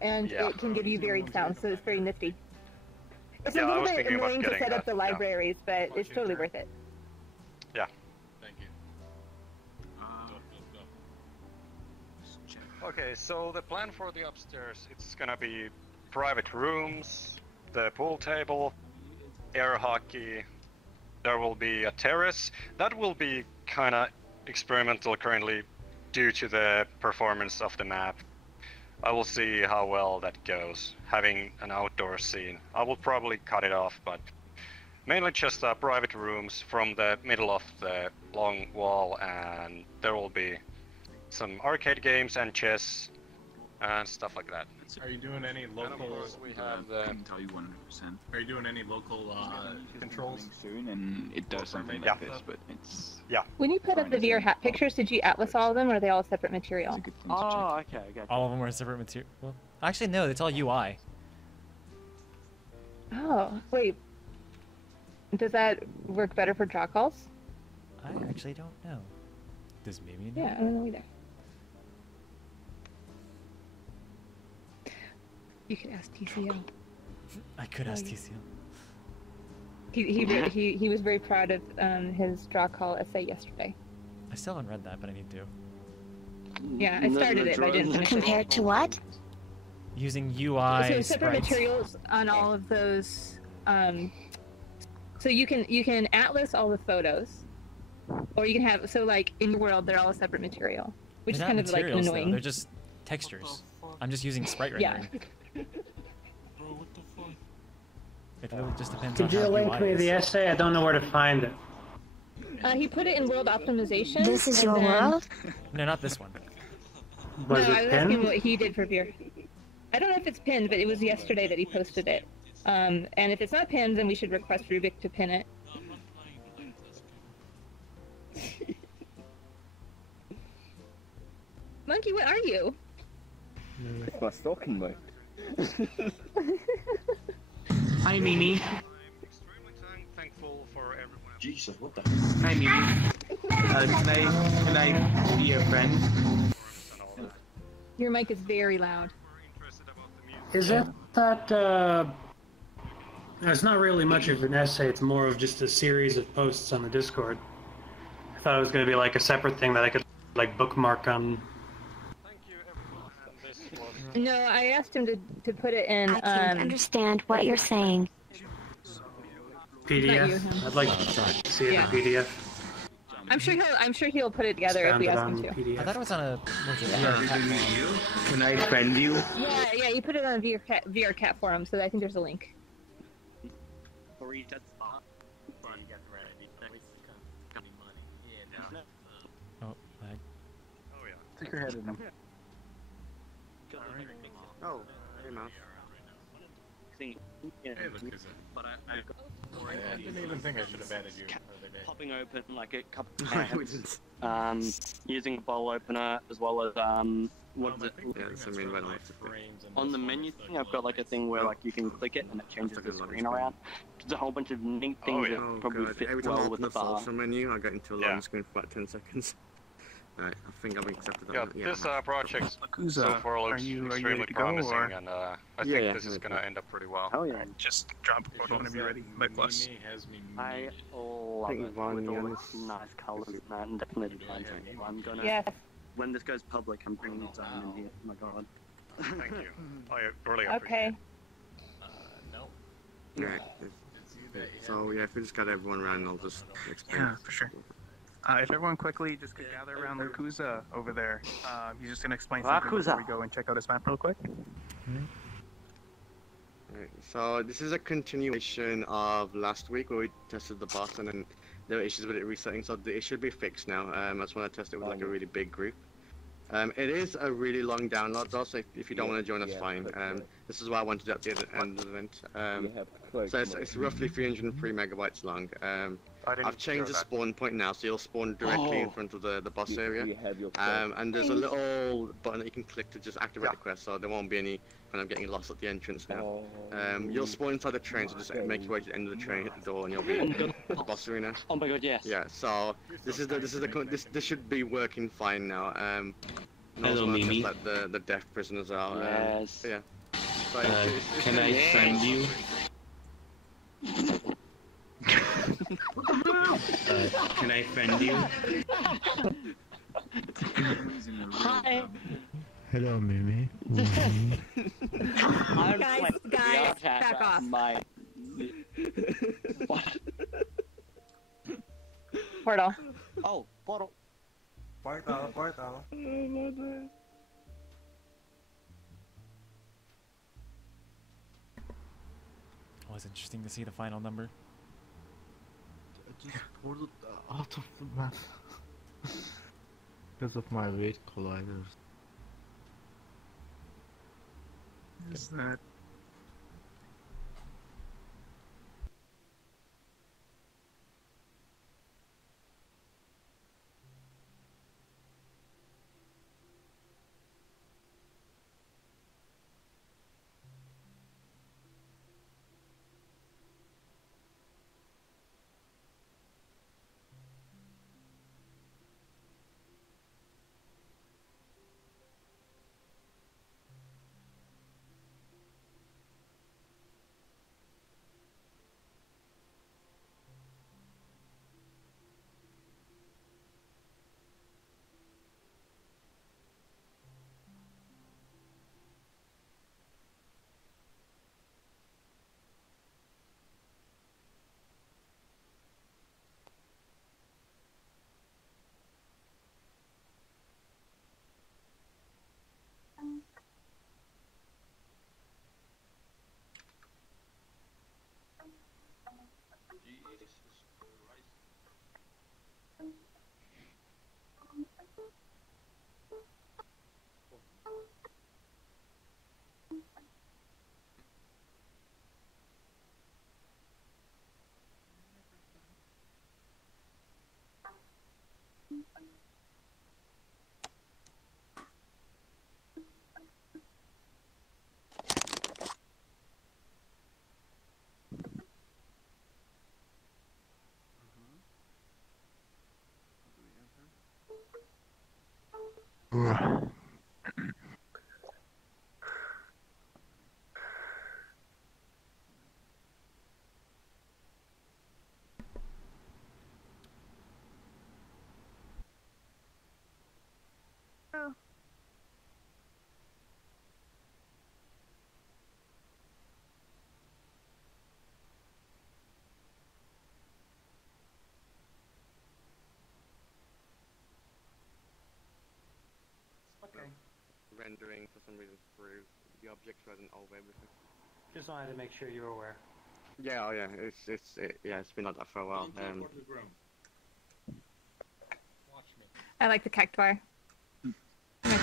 and it can give you varied sounds, so it's very nifty. It's a little bit annoying to set up the libraries, but it's totally worth it. Yeah. Thank you. Okay, so the plan for the upstairs, it's gonna be private rooms, the pool table, air hockey. There will be a terrace. That will be kinda experimental currently due to the performance of the map. I will see how well that goes, having an outdoor scene. I will probably cut it off, but mainly just private rooms from the middle of the long wall, and there will be some arcade games and chess and stuff like that. Are you doing any local? We have I can tell you 100%. Are you doing any local controls? Soon, and it does something like this, but it's When you put up the VRChat pictures, did you atlas all of them, or are they all separate material? Oh, okay. All of them are separate material. Well, actually, no, it's all UI. Oh, wait. Does that work better for draw calls? I actually don't know. Does Mimi know? Yeah, I don't know either. You could ask TCL. I could ask TCL. He was very proud of his draw call essay yesterday. I still haven't read that, but I need to. Yeah, I started it, but I didn't finish it. Compared to what? Using UI So separate sprites. materials on all of those. So you can atlas all the photos, or you can have like in your world they're all a seperate material, which They're is kind not of like materials, annoying. though. They're just textures. I'm just using sprite rendering. It really just depends on Could you how link UI me is. the essay? I don't know where to find it. He put it in world optimization. This is and your then- world? No, not this one. Was no, it I was pinned? asking what he did for beer. I don't know if it's pinned, but it was yesterday that he posted it. And if it's not pinned, then we should request Rubik to pin it. Monkey, what are you? It's my stalking mode. Hi, Mimi. Thankful for everyone. Jesus, what the? Hi, Mimi. Can I be your friend? Your mic is very loud. Is it that, it's not really much of an essay, it's more of just a series of posts on the Discord. I thought it was going to be like a separate thing that I could, like, bookmark on... No, I asked him to put it in, I can't understand what you're saying. Not you, PDF? him. I'd like to see it Yeah. in PDF. I'm sure he'll put it together if we ask him to. I thought it was on a. Can I friend you? Yeah, you put it on a VRChat forum, so I think there's a link. Oh, lag. Stick your head in them. Oh, hey, man. I didn't even think I should have added you the other day. Popping open like a couple of cans, using a bowl opener as well as what is it? Yeah, it's the main one. On the menu thing, I've got like a thing where like you can click it and it changes the screen around. There's a whole bunch of neat things that probably fit Every time I well open with the the bar. social menu, I get into a loading screen for about 10 seconds. Right, I think I've accepted that. Yeah, this project Yakuza, so far are looks you extremely ready to go, promising, or? and I think this is gonna end up pretty well. Oh yeah. Just drop a quote whenever you're ready. My plus. I love it with all the nice colours and that, and definitely designs. I'm gonna. Yes. when this goes public, I'm bringing Zion in here. Oh my god. Thank you. I really appreciate Okay. it. No. Yeah. So yeah, if we just got everyone around, I'll just explain. Yeah, for sure. If everyone quickly just could gather around Lakuza over there. He's just gonna explain something before we go and check out his map real quick. Right, so this is a continuation of last week where we tested the boss and then there were issues with it resetting, so it should be fixed now. I just want to test it with like a really big group. It is a really long download though, so if you don't want to join, that's fine. This is why I wanted it at the end of the event. So it's roughly 303 megabytes long. I've changed the spawn point now, so you'll spawn directly in front of the boss area. And there's a little button that you can click to just activate the quest, so there won't be any kind of getting lost at the entrance now. You'll spawn inside the train, so just make your way to the end of the train, hit the door, and you'll be in the boss arena. Oh my god, yes. Yeah, so this should be working fine now. Hello, Mimi. Like the deaf prisoners are. Yes. Yeah. So can I friend you? Can I friend you? Hi. Hello, Mimi. Guys, back off. What? Portal. Oh, portal. Portal. Oh, it's interesting to see the final number. I just pulled out of the map because of my weight colliders. Is that? Oh. Okay. Rendering for some reason through the objects rather than over everything. Just wanted to make sure you were aware. Yeah, oh yeah, it's been like that for a while. I like the cactuar.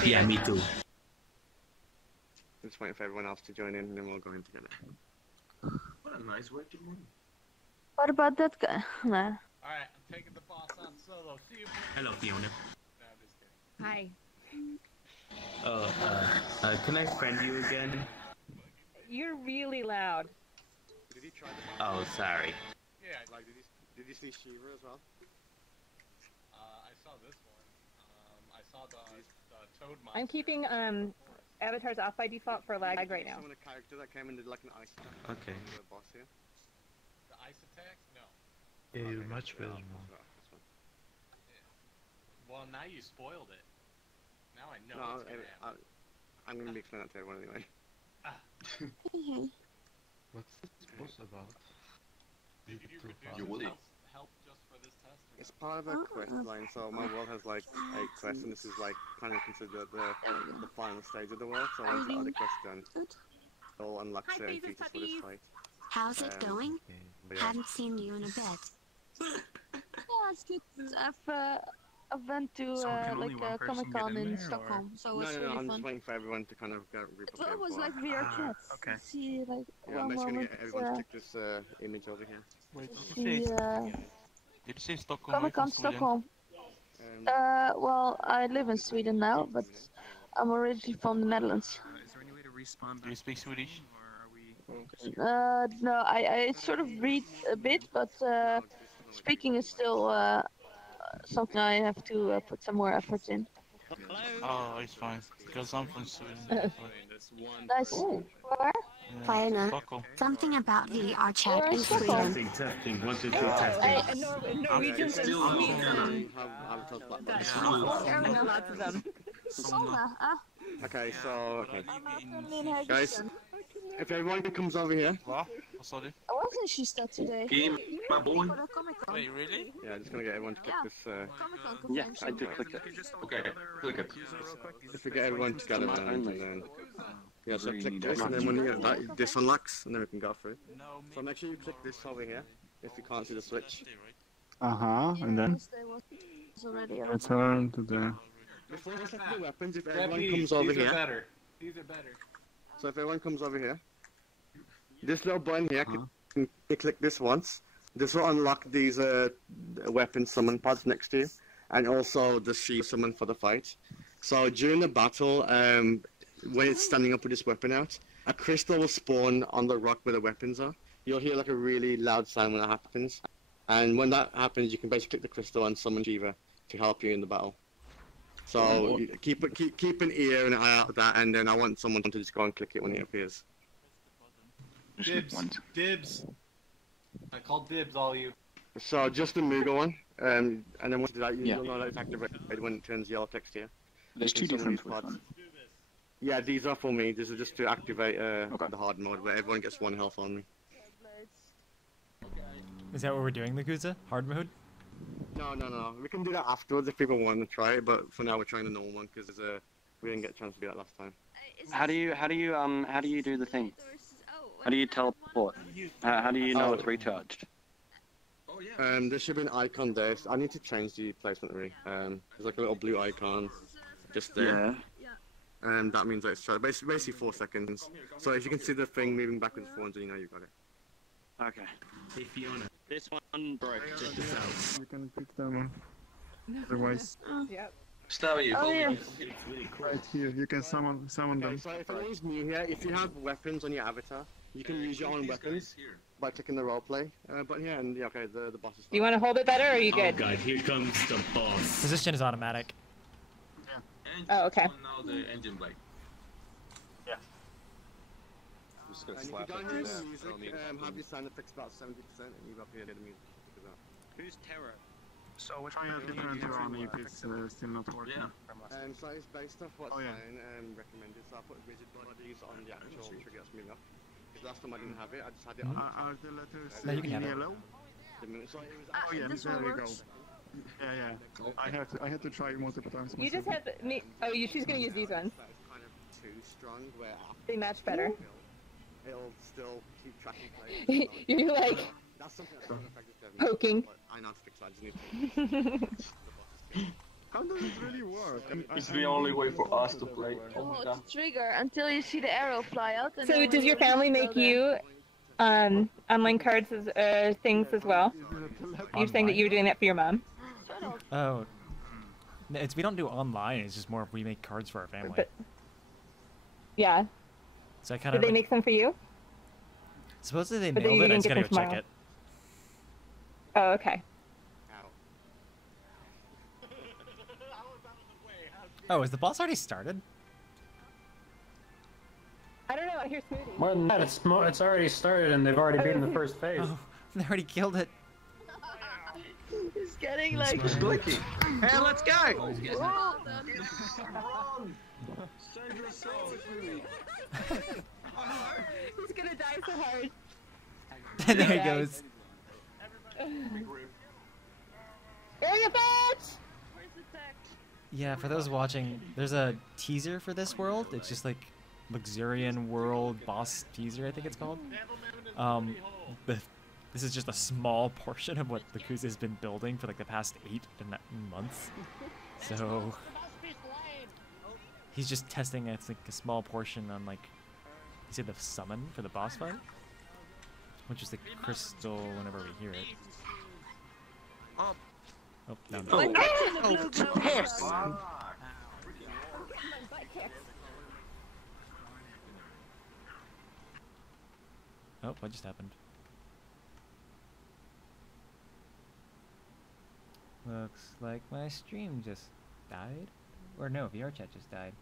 Yeah, me too. Just waiting for everyone else to join in, and then we'll go in together. What a nice way to move. What about that guy? Nah. Alright, I'm taking the boss on solo. See you. Hello, Fiona. Hi. Can I friend you again? You're really loud. Did he try the Oh, sorry. Yeah, like did you see Shiva as well? I saw this one. I saw the toad monster. I'm keeping avatars off by default for lag right now. Someone a character that came and did like an ice attack. Okay. The boss here. The ice attack? No. Yeah, you're much better now. Well, now you spoiled it. Now I know No, what's gonna happen. I'm gonna be explaining that to everyone anyway. What's this boss about? You would. Help just for this test? It's part of a quest line, so my world has like 8 quests, and this is like kind of considered the final stage of the world. So once the other quest's done, it'll unlock certain features for this fight. How's it going? Yeah. Hadn't seen you in a bit. Yeah, it's good. I went to like a Comic-Con in Stockholm, so it's No, really I'm fun. just waiting for everyone to kind of go It's almost like VRChat. Okay. See, like, Yeah, I'm just gonna get everyone to click this image over here. Wait, see, did you say Stockholm? Comic-Con Stockholm. Well, I live in Sweden now, but I'm originally from the Netherlands. Is there any way to respawn? Do you speak Swedish? No, I sort of read a bit, but speaking is still something I have to put some more effort in. Oh, it's fine. Because I'm from Sweden. Nice. Where? Final. Stockholm. Something about VRChat Where in in Stockholm? Sweden. Testing. 1, 2, 3, I testing. know Norwegians and Swedes. Lots of them. Okay, so guys, if everyone comes over here. What? Sorry. I wasn't she start today. Game, my boy. For the Comic-Con. Wait, really? Yeah, just gonna get everyone to click this. Comic-Con Yeah, convention. I did click it. Okay, click it. If we get everyone together, and then yeah, so click this, and then when you get that, this unlocks, and then we can go through. So make sure you click this over here if you can't see the switch. And then return to the. Before we select the weapons, if everyone comes over here. Better. These are better. So if everyone comes over here, this little button here, you click this once. This will unlock these weapon summon pods next to you, and also the shield summon for the fight. So during the battle, when it's standing up with this weapon out, a crystal will spawn on the rock where the weapons are. You'll hear like a really loud sound when that happens, and when that happens, you can basically click the crystal and summon Shiva to help you in the battle. So keep an ear and an eye out for that, and then I want someone to just go and click it when it appears. Dibs. I called dibs, all you. So just the Moogle one, and then once you do that, you'll know that it's activated when it turns yellow text here. There's two different ones. Yeah, these are for me. This is just to activate the hard mode, where everyone gets 1 health on me. Is that what we're doing, Laguza? Hard mode? No. We can do that afterwards if people want to try it, but for now we're trying the normal one because we didn't get a chance to do that last time. How do you do the thing? How do you teleport? How do you know it's recharged? There should be an icon there. I need to change the placement really. There's like a little blue icon just there. Yeah. That means that it's charged. Basically 4 seconds. So if you can see the thing moving backwards and forwards, you know you've got it. Okay. Hey Fiona, This one broke. check this out. You can pick them. Otherwise, Yep. Stabby, you right here you can summon them. So if anyone's new here, if you have weapons on your avatar, you can use your own weapons by clicking the roleplay. But yeah, and okay, the boss is. Do you want to hold it better, or are you good? Oh god, here comes the boss. Position is automatic. Oh, okay. Now the engine blade. Yeah. I'm just gonna And if you slap don't it. hear the music, have your sound effects about 70%, and you've up here the music. Who's Terror? So which one you have to turn to on if it's still not working? So it's based off what's recommended. So I put rigid bodies on the actual trigger that's moving up. Because last time I didn't have it, I just had it on. Are the letters No, you can have it. yellow? So it was Oh yeah, this there one we works. go. Yeah. I had to try it multiple times. You just have me. Oh, she's gonna use these ones. kind of too strong, where They match better. it'll still keep tracking players. You're like That's something that's not effective. poking. I know how to fix that. I just need to. How does it really work? It's the only way for us to play. Oh my god. Trigger until you see the arrow fly out. And So then does your family make you online cards as things as well? You're saying that you were doing that for your mom? Oh. No, we don't do online, it's just more we make cards for our family. But, yeah. So I kind Did of. they make some for you? Supposedly they But mailed you it, I didn't just get gotta them go check tomorrow. it. Oh, okay. Oh, is the boss already started? I don't know. I hear Smoothie. More than that, it's already started and they've already beaten the first phase. Oh, they already killed it. getting like. Blicky. Hey, let's go! Oh. Run! Save yourself! He's gonna die so hard. There he goes. Area bitch! Yeah, for those watching, there's a teaser for this world. It's just like Luxurian World Boss Teaser, I think it's called. This is just a small portion of what Yakuza's been building for like the past 8 months. So he's just testing it's like a small portion on like you said the summon for the boss fight, which is the crystal whenever we hear it. Oh, no. Oh, what just happened? Looks like my stream just died. Or no, VRChat just died.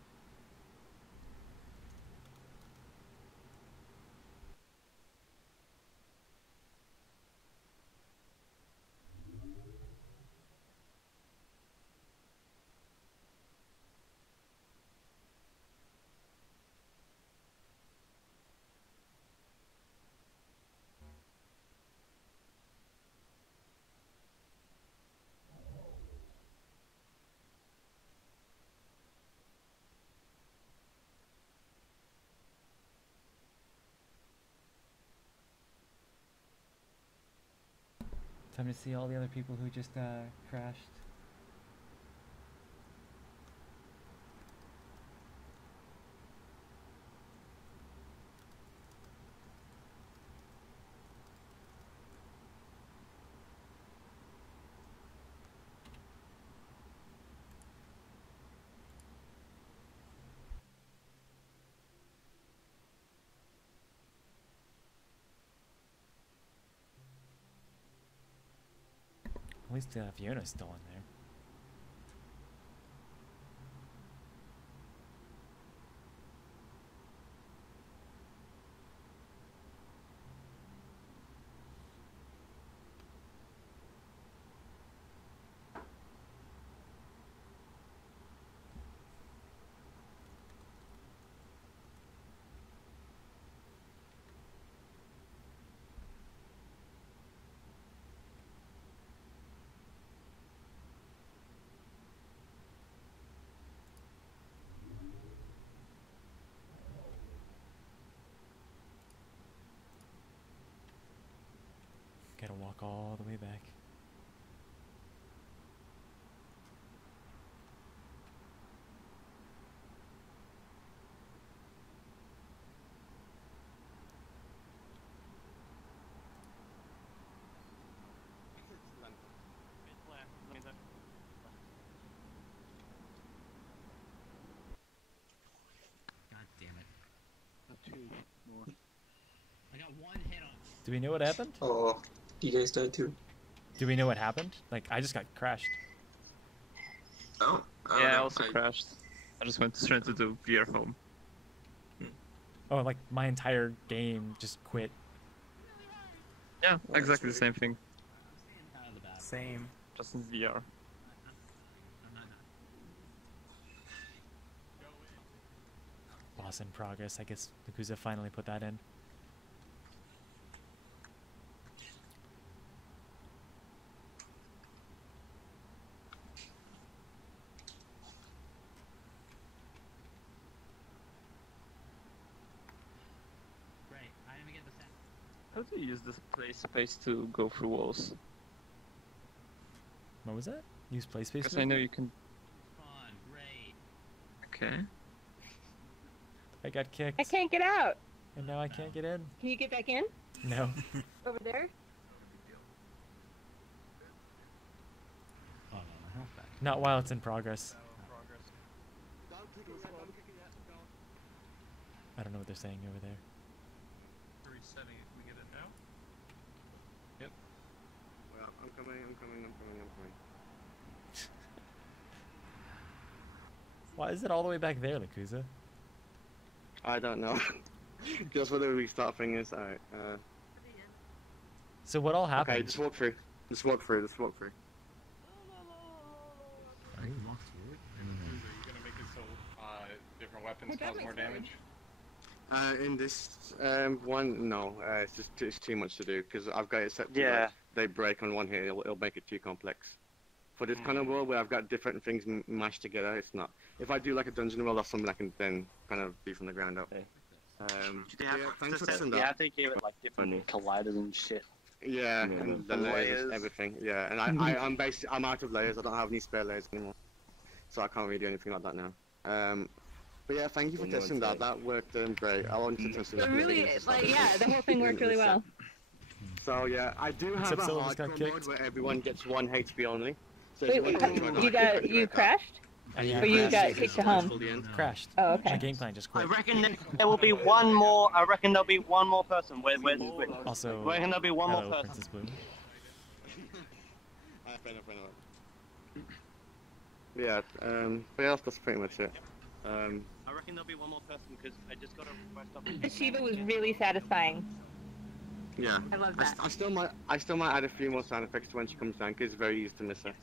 Time to see all the other people who just crashed. At least Fiona's still in there. Gotta walk all the way back. God damn it. Not 2 more. I got 1 hit on. Do we know what happened? Oh, you guys died too. Do we know what happened? Like, I just got crashed. Oh. Yeah, I also crashed. I just went straight to the VR home. Oh, like my entire game just quit. Yeah, exactly the same thing. Same. Just in VR. Boss in progress. I guess Yakuza finally put that in. How do you use this play space to go through walls? What was that? Use play space? Because I know you can. Okay. I got kicked. I can't get out. And now I can't get in. Can you get back in? No. Over there? Not while it's in progress. I don't know what they're saying over there. Resetting it. Can we get it now? Yep. Well, I'm coming. Why is it all the way back there, Yakuza? I don't know. Just what the restart thing is. Alright, So what all happened? Okay, just walk through. Just walk through. weapons cause more damage? In this one, no. It's too much to do because I've got it set to like, they break on one hit. It'll make it too complex. For this kind of world where I've got different things mashed together, it's not. If I do like a dungeon world, that's something I can then kind of be from the ground up. Thanks for testing that. Yeah, I think you have like different colliders and shit. Yeah, and the layers, everything. Yeah, and I'm out of layers. I don't have any spare layers anymore, so I can't really do anything like that now. But yeah, thank you for testing that. That worked great. I wanted to test it. But really, like, yeah, the whole thing worked really well. So yeah, I do have a hardcore mode where everyone gets 1 HP only. So Wait, you crashed? Or you got kicked to home? Crashed. Oh, okay. My game plan just quit. I reckon there will be one more. I reckon there'll be one more person. Where's the switch? Also, I reckon there'll be one more person. Princess Bloom. Yeah. But yeah, that's pretty much it. I reckon there'll be one more person because I just got a request up. Shiva was really satisfying. Yeah. I love that. I still might add a few more sound effects when she comes down because it's very easy to miss her.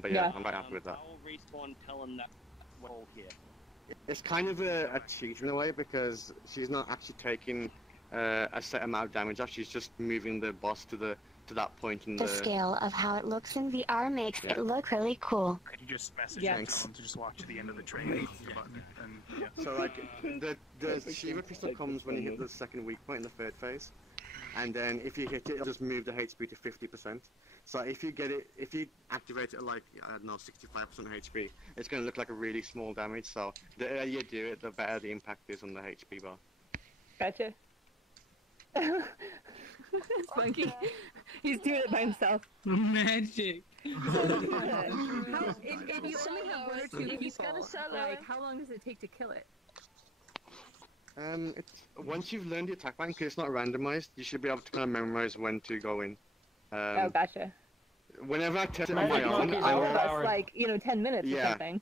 But yeah, I'm quite happy with that. I'll respawn, tell them that we're all here. It's kind of a cheat in a way because she's not actually taking a set amount of damage off. She's just moving the boss to that point in The scale of how it looks in VR makes it look really cool. Could you just message them to just walk to the end of the train? So like the Shiva crystal comes when you hit the second weak point in the third phase, and then if you hit it, it'll just move the HP to 50%. So if you activate it at like, I don't know, 65% HP, it's going to look like a really small damage. So the earlier you do it, the better the impact is on the HP bar. Gotcha. Funky. He's doing it by himself. Magic. If you only have one or two people, like, how long does it take to kill it? Once you've learned the attack pattern, because it's not randomized, you should be able to kind of memorize when to go in. Oh, gotcha. Whenever I test it on my own, I will like 10 minutes or something.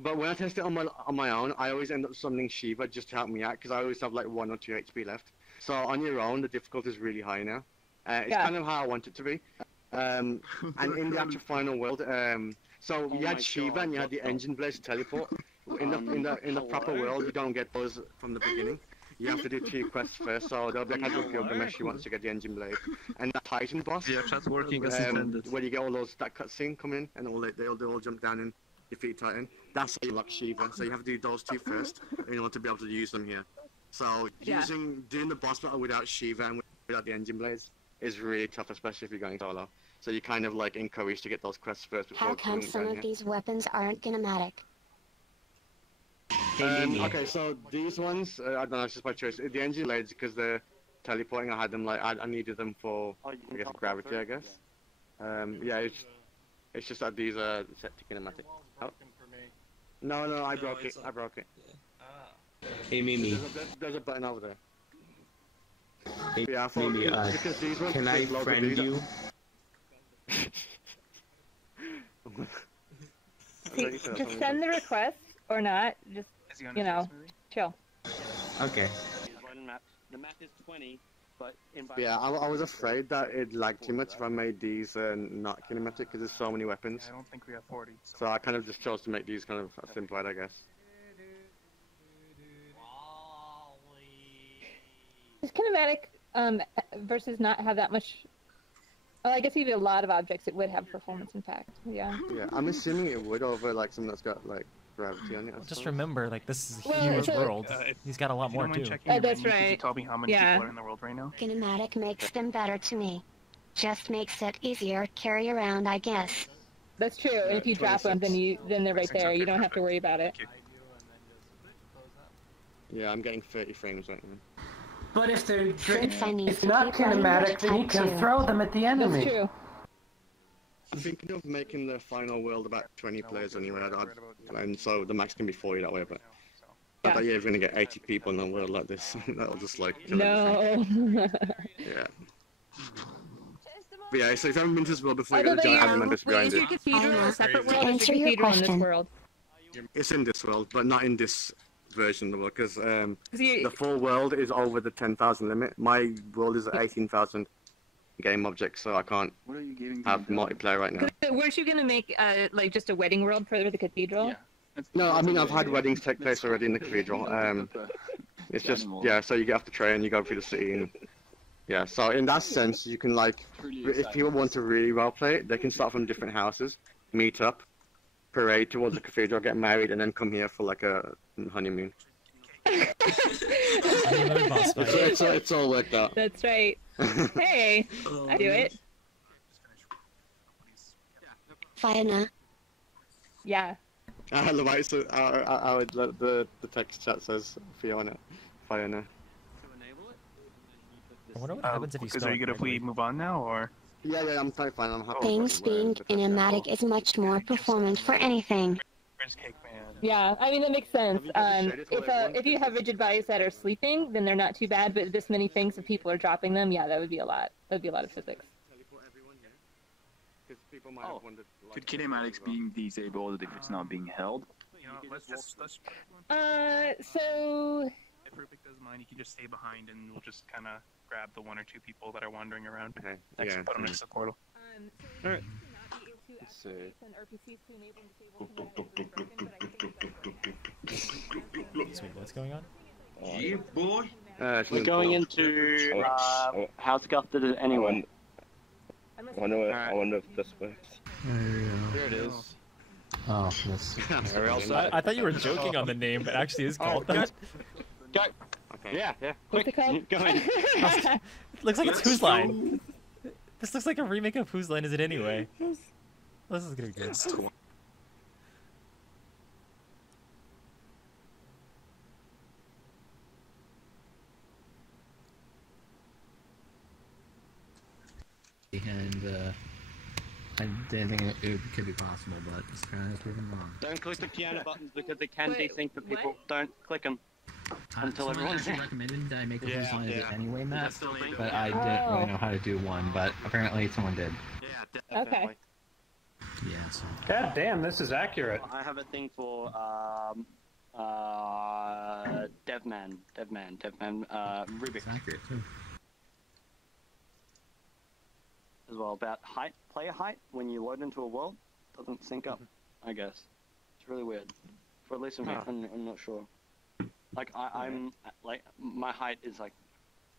But when I test it on my own, I always end up summoning Shiva just to help me out because I always have like 1 or 2 HP left. So on your own, the difficulty is really high now. It's kind of how I want it to be. And in the actual final world, so you had Shiva and you had the engine blades teleport. In the proper world, you don't get those from the beginning. You have to do 2 quests first, so there'll be a casual Gilgamesh who wants to get the engine blade. And the Titan boss, VRChat's working as intended. where you get all that cutscene come in, and they all jump down and defeat Titan. That's how you unlock Shiva, so you have to do those 2 first in order to be able to use them here. So doing the boss battle without Shiva and without the engine blades is really tough, especially if you're going solo. So you kind of like encouraged to get those quests first before How come some of these weapons aren't kinematic? Okay, so these ones, I don't know, it's just by choice. The engine blades, because they're teleporting, I had them like, I needed them for, I guess, gravity, I guess. Yeah, it's just that these are set to kinematic. Oh. No, I broke it. Hey Mimi. There's a button over there. Hey yeah, Mimi, because these ones can I friend you? Just send the request or not. Just chill. Okay. The map is 20, but yeah, I was afraid that it'd lag too much if I made these not kinematic because there's so many weapons. I don't think we have 40. So I kind of just chose to make these kind of simplified, I guess. Does kinematic versus not have that much? Well, I guess if you have a lot of objects, it would have performance impact. Yeah. Yeah, I'm assuming it would over like something that's got like gravity on it. Just remember, like this is a huge world. He's got a lot more too. That's right. You tell me how many people are in the world right now? Kinematic makes them better to me. Just makes it easier to carry around, I guess. That's true. And if you drop them, then they're right there. You don't have to worry about it. Yeah, I'm getting 30 frames right now. But if they're it's not kinematic, then you can throw them at the enemy. That's true. I'm thinking of making the final world about 20 players anyway, and so the max can be 40 that way, but I thought you're going to get 80 people in a world like this. That'll just like kill everything. Yeah. But yeah, so if you haven't been to this world before, you got to join admin members behind it. Cathedral, a separate world, is your cathedral in this world? It's in this world, but not in this version of the world, because the full world is over the 10,000 limit. My world is at 18,000 game objects, so I can't have multiplayer right now. Weren't you gonna make like just a wedding world for the cathedral? No, I mean I've had weddings take place already in the cathedral. It's just yeah. So you get off the train, you go through the city, and yeah. So in that sense, you can like, if people want to really well play it, they can start from different houses, meet up, parade towards the cathedral, get married, and then come here for like a honeymoon. It's all worked out. That's right. Hey, I do it. Fiona. Yeah. So the text chat says Fiona. I wonder what happens if you Is start it good if we move on now, or? Yeah, I'm totally fine. I'm happy. Things being enigmatic is much more performant for anything. Yeah, I mean that makes sense. If you have rigid bodies that are sleeping, then they're not too bad. But this many things, if people are dropping them, yeah, that would be a lot. That would be a lot of physics. Could kinematics being disabled if it's not being held? Let's So. If Rubik doesn't mind, you can just stay behind, and we'll just kind of grab the 1 or 2 people that are wandering around. Okay. Next, put them next to the portal. Alright. Let's see. Sweet, what's going on? Yeah, boy. We're going into House Gutted anyway. I wonder if this works. There it is. Oh, this. I thought you were joking on the name, but actually it's called that. Go. Okay. Yeah. What's it called? Go in. It looks like it's Whose Line. This looks like a remake of Whose Line Is It Anyway? This is gonna be good. And I didn't think it could be possible, but it's apparently proven wrong. Don't click the piano buttons because they can desync the people. Don't click them until Someone everyone's actually recommended that I make a Yeah, Whose Line Is It yeah. Anyway map, That's the link. but I didn't really know how to do one, but apparently someone did. Yeah, Okay. Yeah, so. God damn, this is accurate. I have a thing for Devman, Rubik. It's accurate too. As well about height, player height when you load into a world doesn't sync up. I guess it's really weird. For at least I'm not sure. Like I'm like my height is like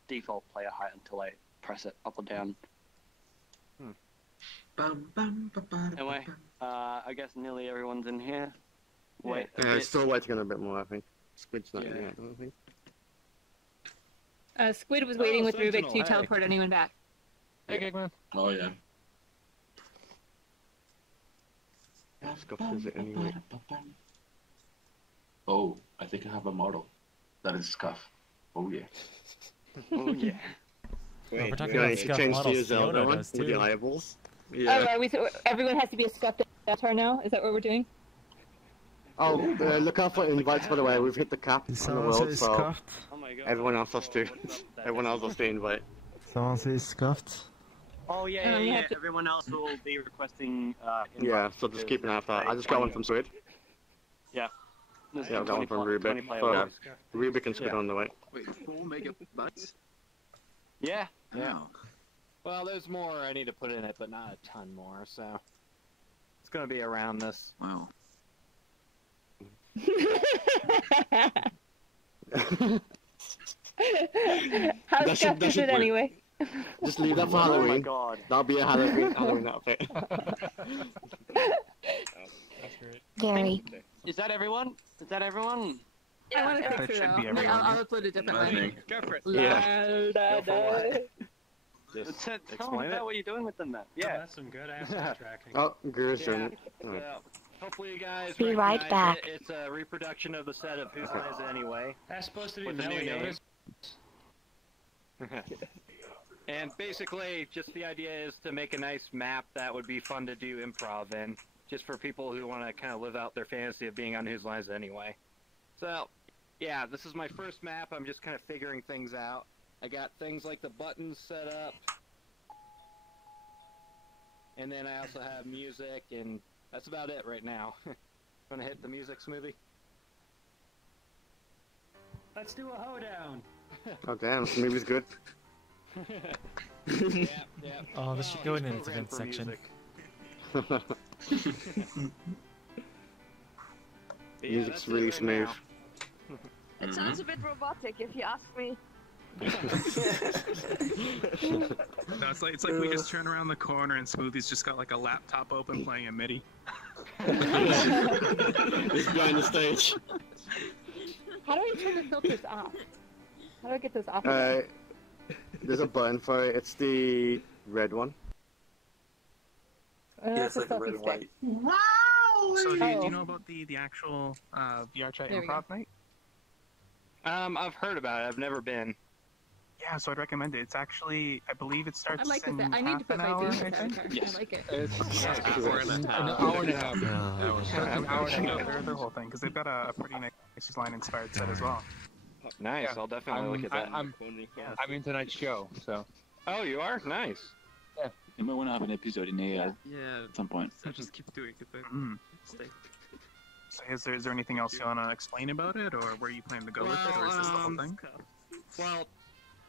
default player height until I press it up or down. Anyway, I guess nearly everyone's in here. Wait. Still waiting on a bit more, I think. Squid's not in yet, I don't think. Squid was waiting with Rubik to teleport anyone back. Hey, Gigman. Oh, yeah. Scuff is it anyway? Oh, I think I have a model. That is Scuff. Oh, yeah. Oh, yeah. Wait, we're talking about Scuff models. Fiona does with too. the eyeballs. Yeah. Oh, everyone has to be a stuffed avatar now? Is that what we're doing? Oh, look out for invites, by the way. We've hit the cap on the world, so everyone else has to. Everyone else has to invite. Someone says scuffed. Oh yeah. Everyone else will be requesting. Yeah, so just keep an eye out for that. I just got one from Squid. Yeah. Yeah, I got one from Rubik. So, yeah, Rubik and Squid on the way. Wait, 4 megabytes? Yeah. Yeah. Well, there's more I need to put in it, but not a ton more, so it's gonna be around this. Wow. How stuffed is it anyway? Just leave that for Halloween. Oh my god. That'll be a Halloween outfit. That's great. Gary. Is that everyone? Is that everyone? I want to picture should be though. everyone. I'll upload a different one. Go for it. Yeah. Tell me about what you're doing with them, Matt. Yeah. That's some good asset tracking. Oh, Guru's doing it. Hopefully you guys Be right recognize back. it. It's a reproduction of the set of Whose Line Is It Anyway. That's supposed to be With a new Meliodas. name. And basically, just the idea is to make a nice map that would be fun to do improv in, just for people who want to kind of live out their fantasy of being on Whose Line Is It Anyway. So, yeah, this is my first map. I'm just kind of figuring things out. I got things like the buttons set up. And then I also have music, and that's about it right now. Gonna hit the music, Smoothie? Let's do a hoedown. Oh damn, this movie's good. Yeah. Oh, this should go in its event section. Music's really smooth. It sounds a bit robotic, if you ask me. No, it's like we just turn around the corner and Smoothie's just got like a laptop open playing a MIDI. He's behind the stage. How do I turn the filters off? How do I get those off? There's a button for it. It's the red one. Yes, like the red and white. Wow! So do you know about the actual VRChat improv night? I've heard about it. I've never been. Yeah, so I'd recommend it. It's actually, I believe it starts I like in this. I need to put my hour, face I in think. there. Yes. I like it. It's an hour and a half. An hour and a half. Their whole thing, because they've got a pretty nice line-inspired set as well. Nice. I'll definitely look at that. I'm in tonight's show, so. Oh, you are? Nice. Yeah. You might want to have an episode in here at some point. So just keep doing it. So is there anything else you want to explain about it, or where you plan to go with it, or is this the whole thing? Well,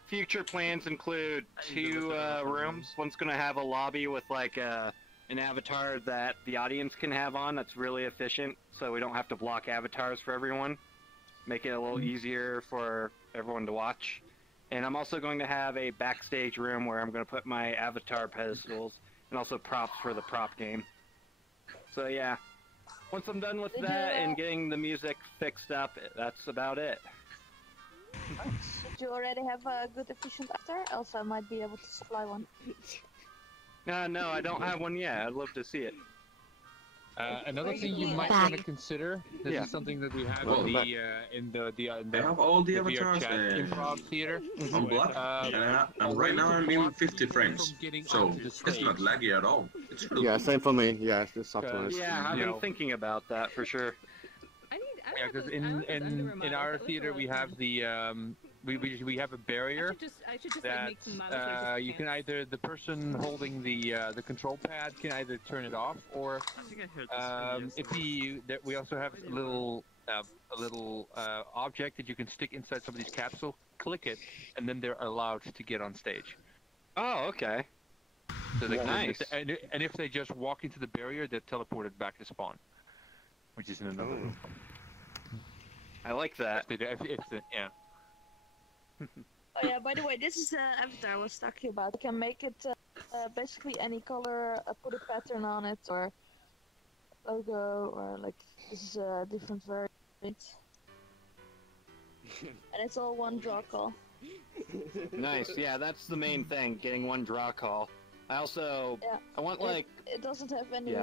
future plans include 2 rooms. One's going to have a lobby with like an avatar that the audience can have on that's really efficient, so we don't have to block avatars for everyone. Make it a little easier for everyone to watch. And I'm also going to have a backstage room where I'm going to put my avatar pedestals and also props for the prop game. So yeah, once I'm done with that and getting the music fixed up, that's about it. Did you already have a good efficient avatar? Else I might be able to supply one. No, I don't have one yet. I'd love to see it. Another thing you might want to consider. This is something that we have in the I have all the avatars VRChat improv theater. on black. And right now I'm in 50 frames, so it's not laggy at all. It's really Yeah, same for me. Yeah, it's just optimized. Yeah, I've been thinking about that for sure. Yeah, because in our theater we have the we have a barrier that you can either the person holding the control pad can either turn it off, or if we also have a little object that you can stick inside somebody's capsule, click it, and then they're allowed to get on stage. Oh, okay. So they Nice. And if they just walk into the barrier, they're teleported back to spawn, which is in another room. I like that. Yeah. Oh yeah, by the way, this is the avatar I was talking about. You can make it basically any color, put a pattern on it, or logo, or like, this is a different variant. And it's all one draw call. Nice, yeah, that's the main thing, getting one draw call. I also, I want like... It doesn't have any,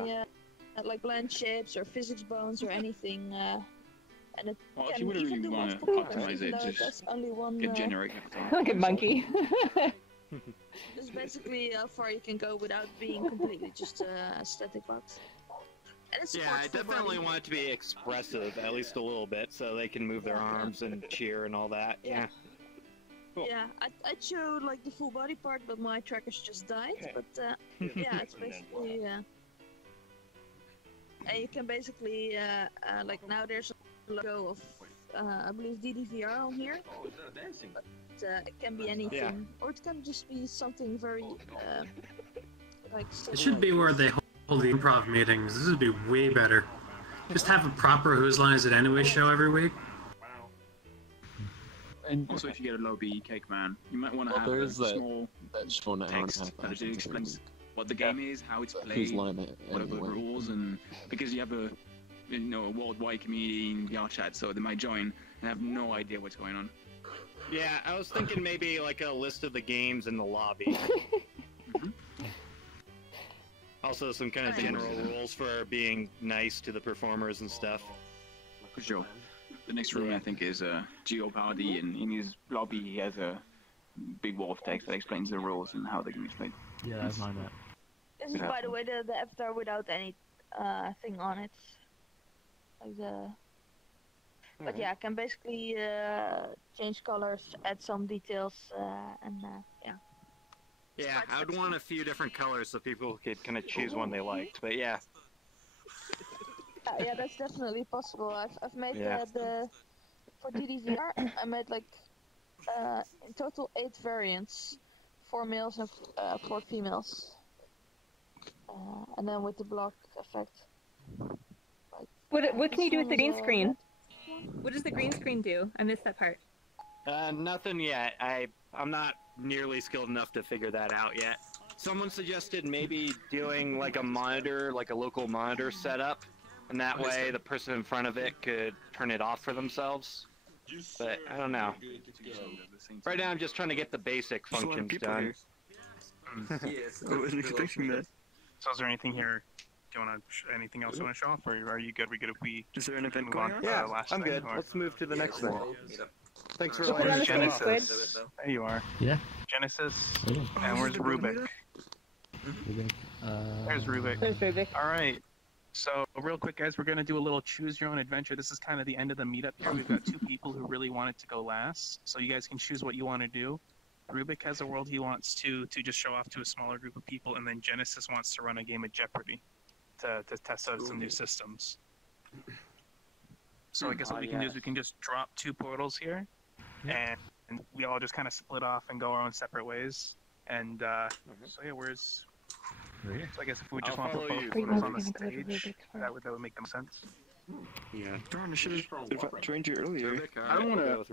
like blend shapes or physics bones or anything, and it can even do multiple colors, even though that's only one... Like a monkey. This is basically how far you can go without being completely just a static box. And it's I definitely want it to be expressive, at least a little bit, so they can move their arms and cheer and all that. Yeah. Cool. Yeah, I showed like the full body part, but my trackers just died. But yeah, it's basically and you can basically like now there's a logo of I believe DDVR on here. But it can be anything, or it can just be something very like. It should be where they hold the improv meetings. This would be way better. Just have a proper Whose Line Is It Anyway show every week. And also, if you get a lobby cake man, you might want to have a small text that explains what the game is, how it's played, what are the rules, and because you have a worldwide community in VRChat, so they might join and have no idea what's going on. Yeah, I was thinking maybe like a list of the games in the lobby. Also, some kind of general rules for being nice to the performers and stuff. For sure. The next room, I think, is Geopardy, and in his lobby he has a big wall of text that explains the rules and how they can be played. Yeah, that's mine. This is, by the way, the avatar without any thing on it. Like the... But yeah, I can basically change colors, add some details, and yeah. Yeah, I would want a few different colors so people could kind of choose one they liked, but yeah. Yeah, that's definitely possible. I've made for DDVR, I made like in total 8 variants, 4 males and 4 females, and then with the block effect, like What can you do with the green screen? What does the green screen do? I missed that part. Nothing yet. I'm not nearly skilled enough to figure that out yet. Someone suggested maybe doing like a monitor, like a local monitor setup, and that way the person in front of it could turn it off for themselves. But I don't know. Right now I'm just trying to get the basic functions done. I wasn't expecting that. So is there anything here? Do you want to anything else you want to show off, or are you good? We good if we? Is there an event going on? Yeah, I'm good. Let's move to the next thing. Thanks for letting Genesis. There you are. Yeah. Genesis. And where's Rubik? There's Rubik. There's Rubik. All right. So real quick, guys, we're gonna do a little choose your own adventure. This is kind of the end of the meetup here. We've got 2 people who really wanted to go last, so you guys can choose what you want to do. Rubik has a world he wants to just show off to a smaller group of people, and then Genesis wants to run a game of Jeopardy to test out some new systems. So I guess what we can do is we can just drop 2 portals here, and we all just kind of split off and go our own separate ways. And so yeah, where's? So I guess if we just want to put both portals on the stage, that would make them sense. Yeah. Darn, I should have joined you earlier. I don't want to.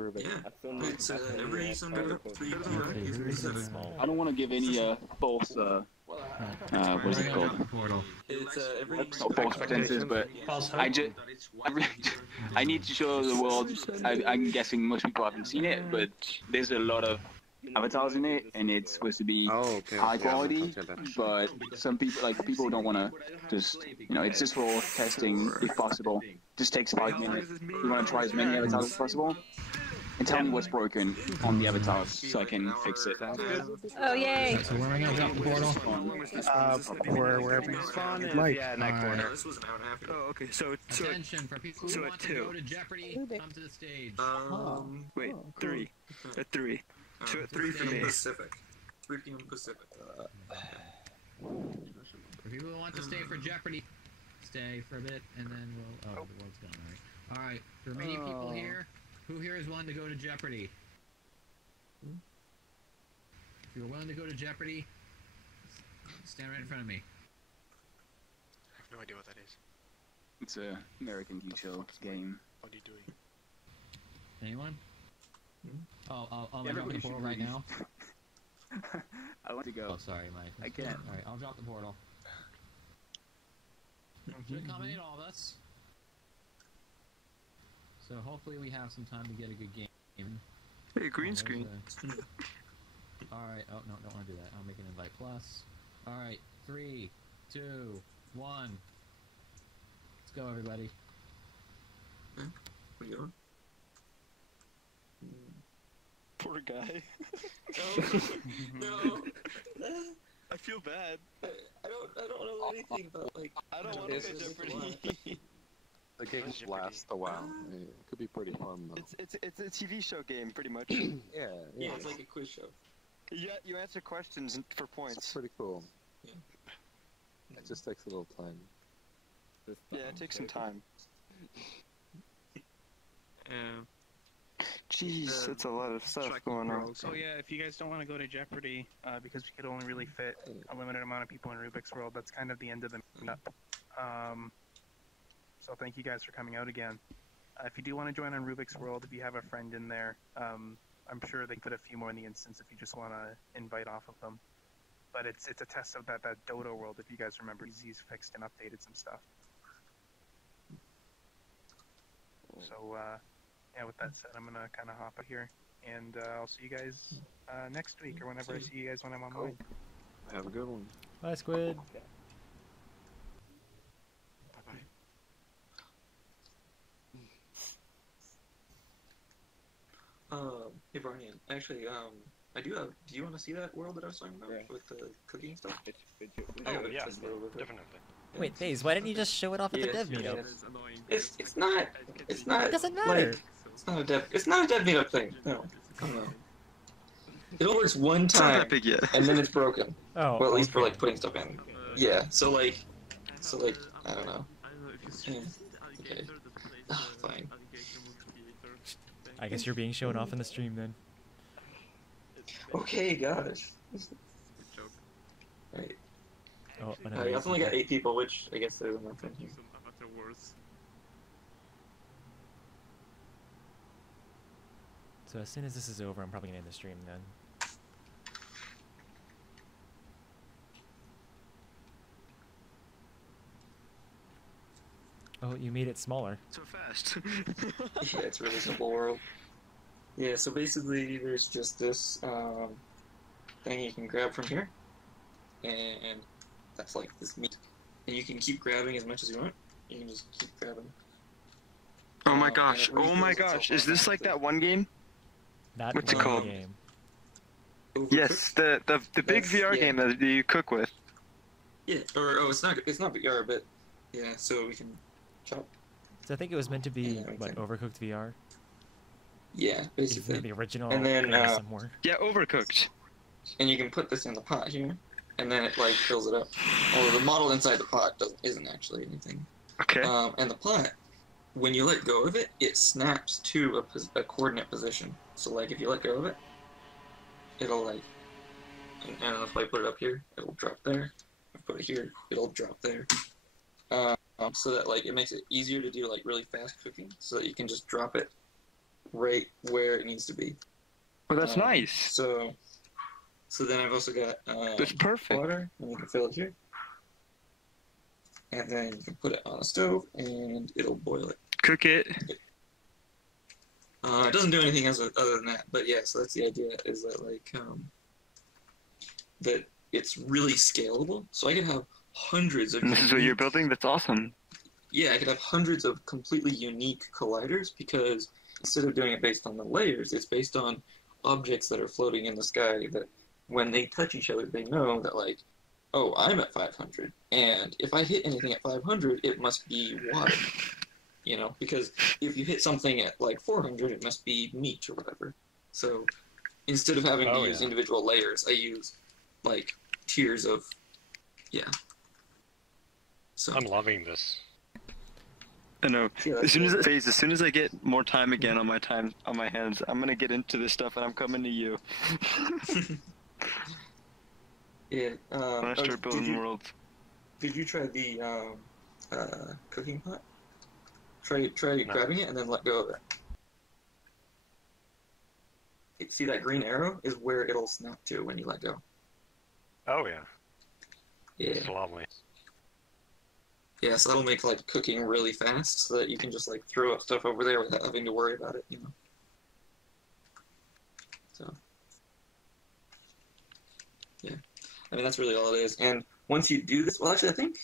I don't want to give any false. What is it called? Not false pretenses, but I need to show the world. I'm guessing most people haven't seen it, but there's a lot of avatars in it, and it's supposed to be high quality, but some people don't want to just, it's just for testing if possible. Just takes 5 minutes. We want to try as many avatars as possible, and tell me what's broken on the avatars so I can fix it. Oh, yay! So where am I going to drop the portal? Wherever you'd like. Yeah, next corner. Oh, okay. So Attention for people who want to go to Jeopardy, come to the stage. Wait, 3. At 3. 2 at 3 for me. Pacific. 3 p.m. Pacific. For people who want to stay for Jeopardy, stay for a bit, and then we'll... Oh, the world's gone already. Alright, the remaining people here, who here is willing to go to Jeopardy? If you're willing to go to Jeopardy, stand right in front of me. I have no idea what that is. It's a American TV game. What are you doing? Anyone? Oh, I'll drop the portal right now. I want to go. Oh, sorry, Mike. I can't. Alright, I'll drop the portal. To accommodate all of us. So hopefully we have some time to get a good game. Hey, green screen. Alright, oh no, don't want to do that. I'll make an invite plus. Alright, 3, 2, 1. Let's go, everybody. What are you doing? Poor guy. No. I feel bad. I don't know anything about, like... I don't want to play Jeopardy. The game lasts a while. It could be pretty fun though. It's a TV show game, pretty much. Yeah, it's like a quiz show. Yeah, you answer questions for points. It's pretty cool. Yeah. It just takes a little time. Yeah, it takes some time. Jeez, that's a lot of stuff going on. So yeah, if you guys don't want to go to Jeopardy, because we could only really fit a limited amount of people in Rubik's World, that's kind of the end of the meetup. So thank you guys for coming out again. If you do want to join on Rubik's World, if you have a friend in there, I'm sure they can put a few more in the instance if you just want to invite off of them. But it's a test of that Dodo world, if you guys remember. He's fixed and updated some stuff. So, yeah, with that said, I'm going to kind of hop out here. And I'll see you guys next week or whenever I see you guys when I'm online. Have a good one. Bye, Squid. Hey Brian, actually, I do have. Do you want to see that world that I was talking about with the cooking stuff? Oh yeah, definitely. Wait, FaZe, why didn't you just show it off at the dev meetup? It's not. It doesn't matter. Like, it's not a dev meetup thing. No. It only works one time, and then it's broken. Oh. Well, at least for like putting stuff in. Yeah. So like, I don't know. Yeah. Okay. Fine. I guess you're being shown off in the stream then. Okay, gosh. Right. Oh, I've only got 8 people, which I guess there's nothing here. So as soon as this is over, I'm probably gonna end the stream then. Oh, you made it smaller. So fast. Yeah, it's a really simple world. Yeah, so basically there's just this thing you can grab from here, and that's like this meat. And you can keep grabbing as much as you want. You can just keep grabbing. Oh my gosh! Oh my gosh! Is this like that one game? That What's it one called? game. Yes, the big VR game that you cook with. Yeah, or it's not VR, but yeah. So we can chop. So I think it was meant to be what, Overcooked VR. Yeah, basically the original. And then somewhere. Yeah, Overcooked. And you can put this in the pot here, and then it like fills it up. Although the model inside the pot isn't actually anything. Okay. And the pot, when you let go of it, it snaps to a coordinate position. So like if you let go of it, it'll like, and if I put it up here, it'll drop there. If I put it here, it'll drop there. So that like it makes it easier to do like really fast cooking, so that you can just drop it right where it needs to be. Well, that's nice. So then I've also got that's perfect. Water, and you can fill it here. And then you can put it on the stove, and it'll boil it. Cook it. It doesn't do anything else other than that, but yeah. So that's the idea: is that like that it's really scalable. So I could have hundreds of. And this is what you're building. That's awesome. Yeah, I could have hundreds of completely unique colliders because instead of doing it based on the layers, it's based on objects that are floating in the sky that when they touch each other, they know that like, oh, I'm at 500, and if I hit anything at 500, it must be water, you know, because if you hit something at like 400, it must be meat or whatever. So instead of having to use individual layers, I use like tiers of, yeah. So I'm loving this. I know. As soon as I get more time again on my hands, I'm gonna get into this stuff, and I'm coming to you. Yeah. I'm gonna start building worlds. Did you try the cooking pot? Try grabbing it and then let go of it. See that green arrow is where it'll snap to when you let go. Oh yeah. Yeah. It's lovely. Yeah, so that'll make like cooking really fast, so that you can just like throw up stuff over there without having to worry about it, you know. So, yeah, I mean that's really all it is. And once you do this, well, actually, I think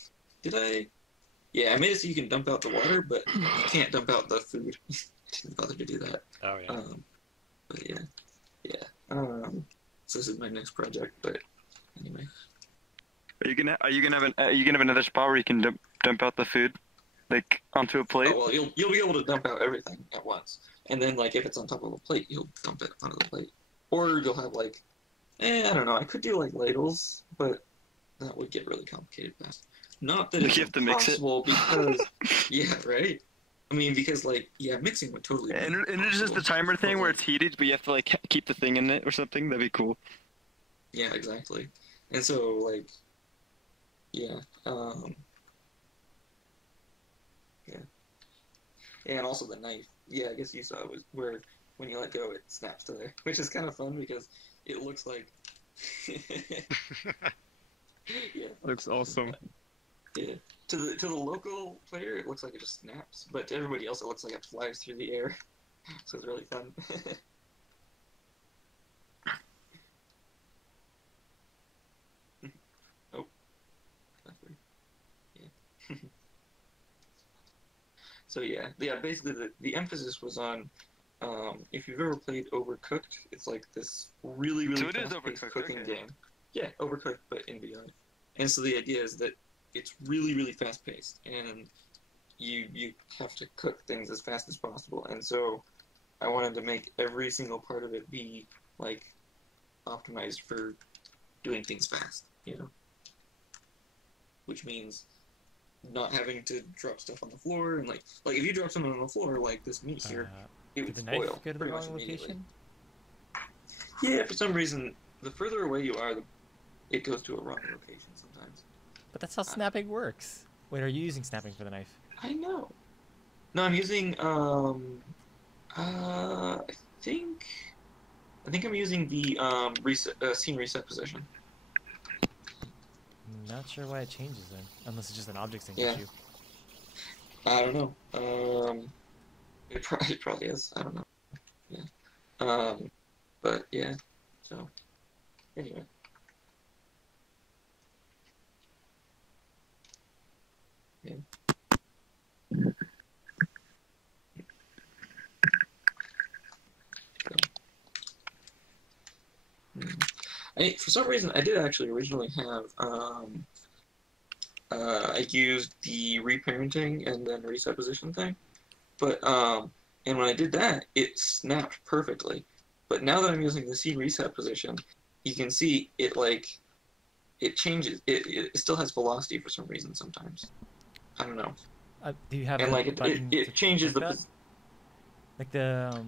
Yeah, I made it so you can dump out the water, but you can't dump out the food. Didn't bother to do that. Oh yeah. But yeah. So this is my next project, but anyway. Are you gonna have another spot where you can dump out the food, like onto a plate? Oh, well, you'll be able to dump out everything at once, and then like if it's on top of a plate, you'll dump it onto the plate, or you'll have like, I don't know. I could do like ladles, but that would get really complicated fast. Not that it's impossible, because yeah, right. I mean, because like mixing would totally. And it's just the timer thing where it's heated, but you have to like keep the thing in it or something. That'd be cool. Yeah, exactly. And so like. Yeah. And also the knife. Yeah, I guess you saw it was where when you let go, it snaps to there, which is kind of fun because it looks like. Yeah. Looks awesome. Yeah. To the local player, it looks like it just snaps, but to everybody else, it looks like it flies through the air. So it's really fun. So yeah, basically the emphasis was on if you've ever played Overcooked, it's like this really fast-paced cooking game. Yeah, Overcooked, but in VR. And so the idea is that it's really fast-paced, and you have to cook things as fast as possible. And so I wanted to make every single part of it be like optimized for doing things fast, you know, which means not having to drop stuff on the floor, and like if you drop something on the floor like this meat here, it would spoil. Did the knife go to the wrong location? Yeah, for some reason, the further away you are, it goes to a wrong location sometimes. But that's how snapping works. Wait, are you using snapping for the knife? I know. No, I'm using I think I'm using the scene reset position. Not sure why it changes then, unless it's just an object sync Yeah. issue. I don't know. It probably is. I don't know. Yeah. But yeah. So anyway. Yeah. For some reason, I did actually originally have, I used the reparenting and then reset position thing, but, and when I did that, it snapped perfectly. But now that I'm using the scene reset position, you can see it, like, it changes, it still has velocity for some reason sometimes. I don't know. Do you have and, a like, button it changes to the... Like the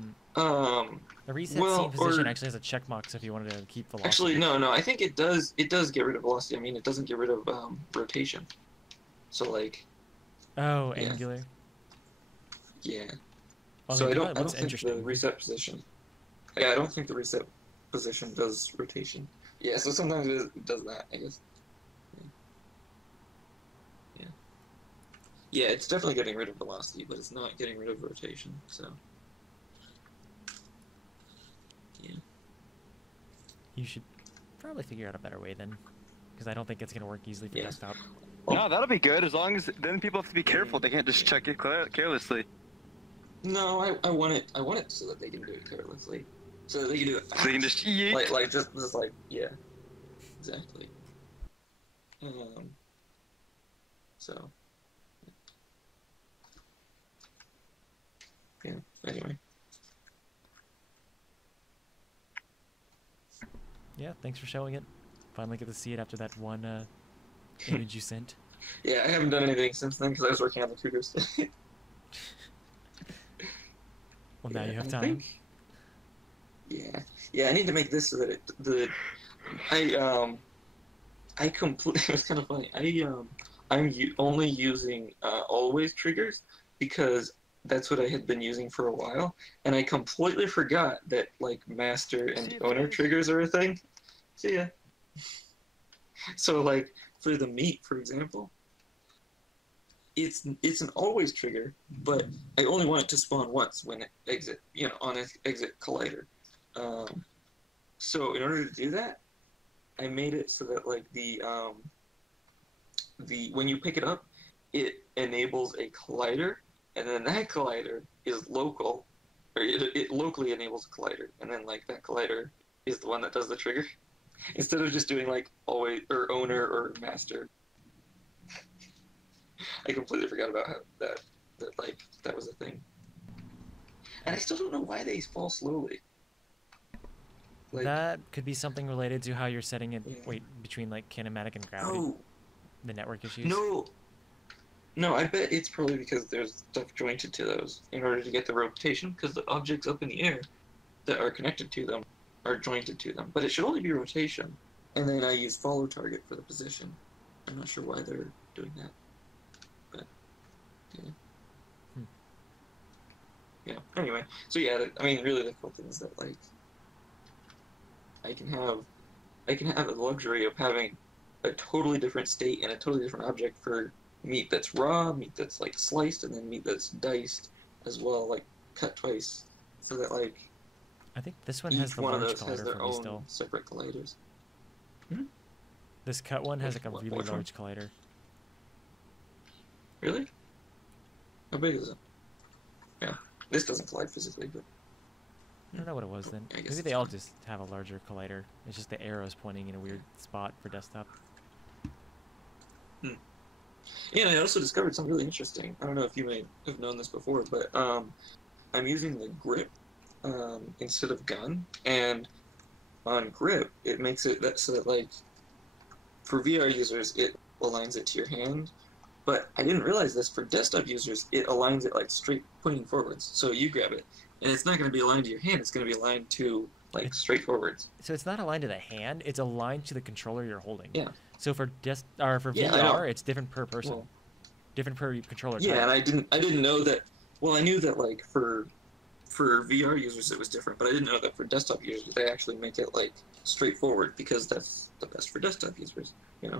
reset scene position actually has a check box if you wanted to keep velocity. Actually, no. I think it does get rid of velocity. I mean, it doesn't get rid of rotation. So like. Oh, yeah. Angular. Yeah. Well, so I don't think the reset position. Yeah, I don't think the reset position does rotation. Yeah, so sometimes it does that, I guess. Yeah. Yeah, it's definitely getting rid of velocity, but it's not getting rid of rotation. So. Yeah. You should probably figure out a better way then, because I don't think it's going to work easily for desktop. No, that'll be good as long as then people have to be careful. They can't just check it carelessly. No, I want it so that they can do it carelessly, so that they can do it fast. So they can just yeet. like just like yeah, exactly. So yeah. Anyway. Yeah, thanks for showing it. Finally get to see it after that one image you sent. Yeah, I haven't done anything since then because I was working on the Cougars. Well, now you have time. Yeah, I need to make this so that I completely. It was kind of funny. I'm only using always triggers because that's what I had been using for a while, and I completely forgot that like master and owner triggers are a thing. See ya. So like for the meat, for example, it's an always trigger, but I only want it to spawn once when it exit, on exit collider. So in order to do that, I made it so that like the when you pick it up, it enables a collider, and then that collider is local, or it locally enables a collider, and then like that collider is the one that does the trigger, instead of just doing like always or owner or master. I completely forgot about how that was a thing, and I still don't know why they fall slowly. Like, that could be something related to how you're setting it between like kinematic and gravity. Oh, the network issues. No, I bet it's probably because there's stuff jointed to those in order to get the rotation, because the objects up in the air that are connected to them are jointed to them. But it should only be rotation, and then I use follow target for the position. I'm not sure why they're doing that, but yeah. Yeah. Anyway, so yeah, I mean, really, the cool thing is that like I can have the luxury of having a totally different state and a totally different object for meat that's raw, meat that's like sliced, and then meat that's diced as well, like cut twice, so that like I think this one has the one of large those has collider their for me own still. separate colliders. This cut one has like a really which one? large collider. Really? How big is it? Yeah, this doesn't collide physically, but I don't know what it was then. I guess Maybe it's they all fine. just have a larger collider. It's just the arrows pointing in a weird spot for desktop. Yeah, and I also discovered something really interesting. I don't know if you may have known this before, but I'm using the grip instead of gun, and on grip it makes it so that like for VR users it aligns it to your hand, but I didn't realize this for desktop users it aligns it like straight pointing forwards. So you grab it, and it's not going to be aligned to your hand; it's going to be aligned to like straight forwards. So it's not aligned to the hand; it's aligned to the controller you're holding. Yeah. So for for Yeah, I know. VR, it's different per person, Well, different per controller. yeah, type. and I didn't know that. Well, I knew that like for for VR users it was different, but I didn't know that for desktop users they actually make it like straightforward because that's the best for desktop users, you know.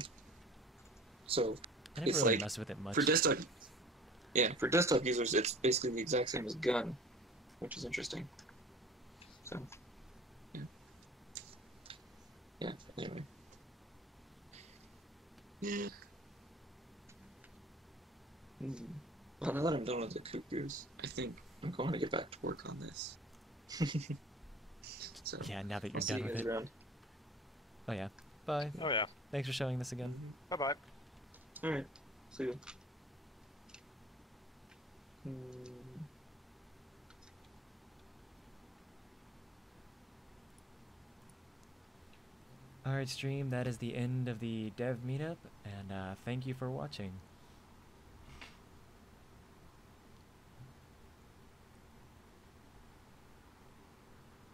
So I never it's really like messed with it much. for desktop. Yeah, for desktop users, it's basically the exact same as Gun, which is interesting. So, yeah. Yeah, anyway. Yeah. Well, now that I'm done with the cuckoos, I think I'm going to get back to work on this. So, Yeah, now that you're I'll see done you with guys it. around. Oh yeah. Bye. Oh yeah. Thanks for showing this again. Bye-bye. Alright, see you. Alright stream, that is the end of the dev meetup, and thank you for watching.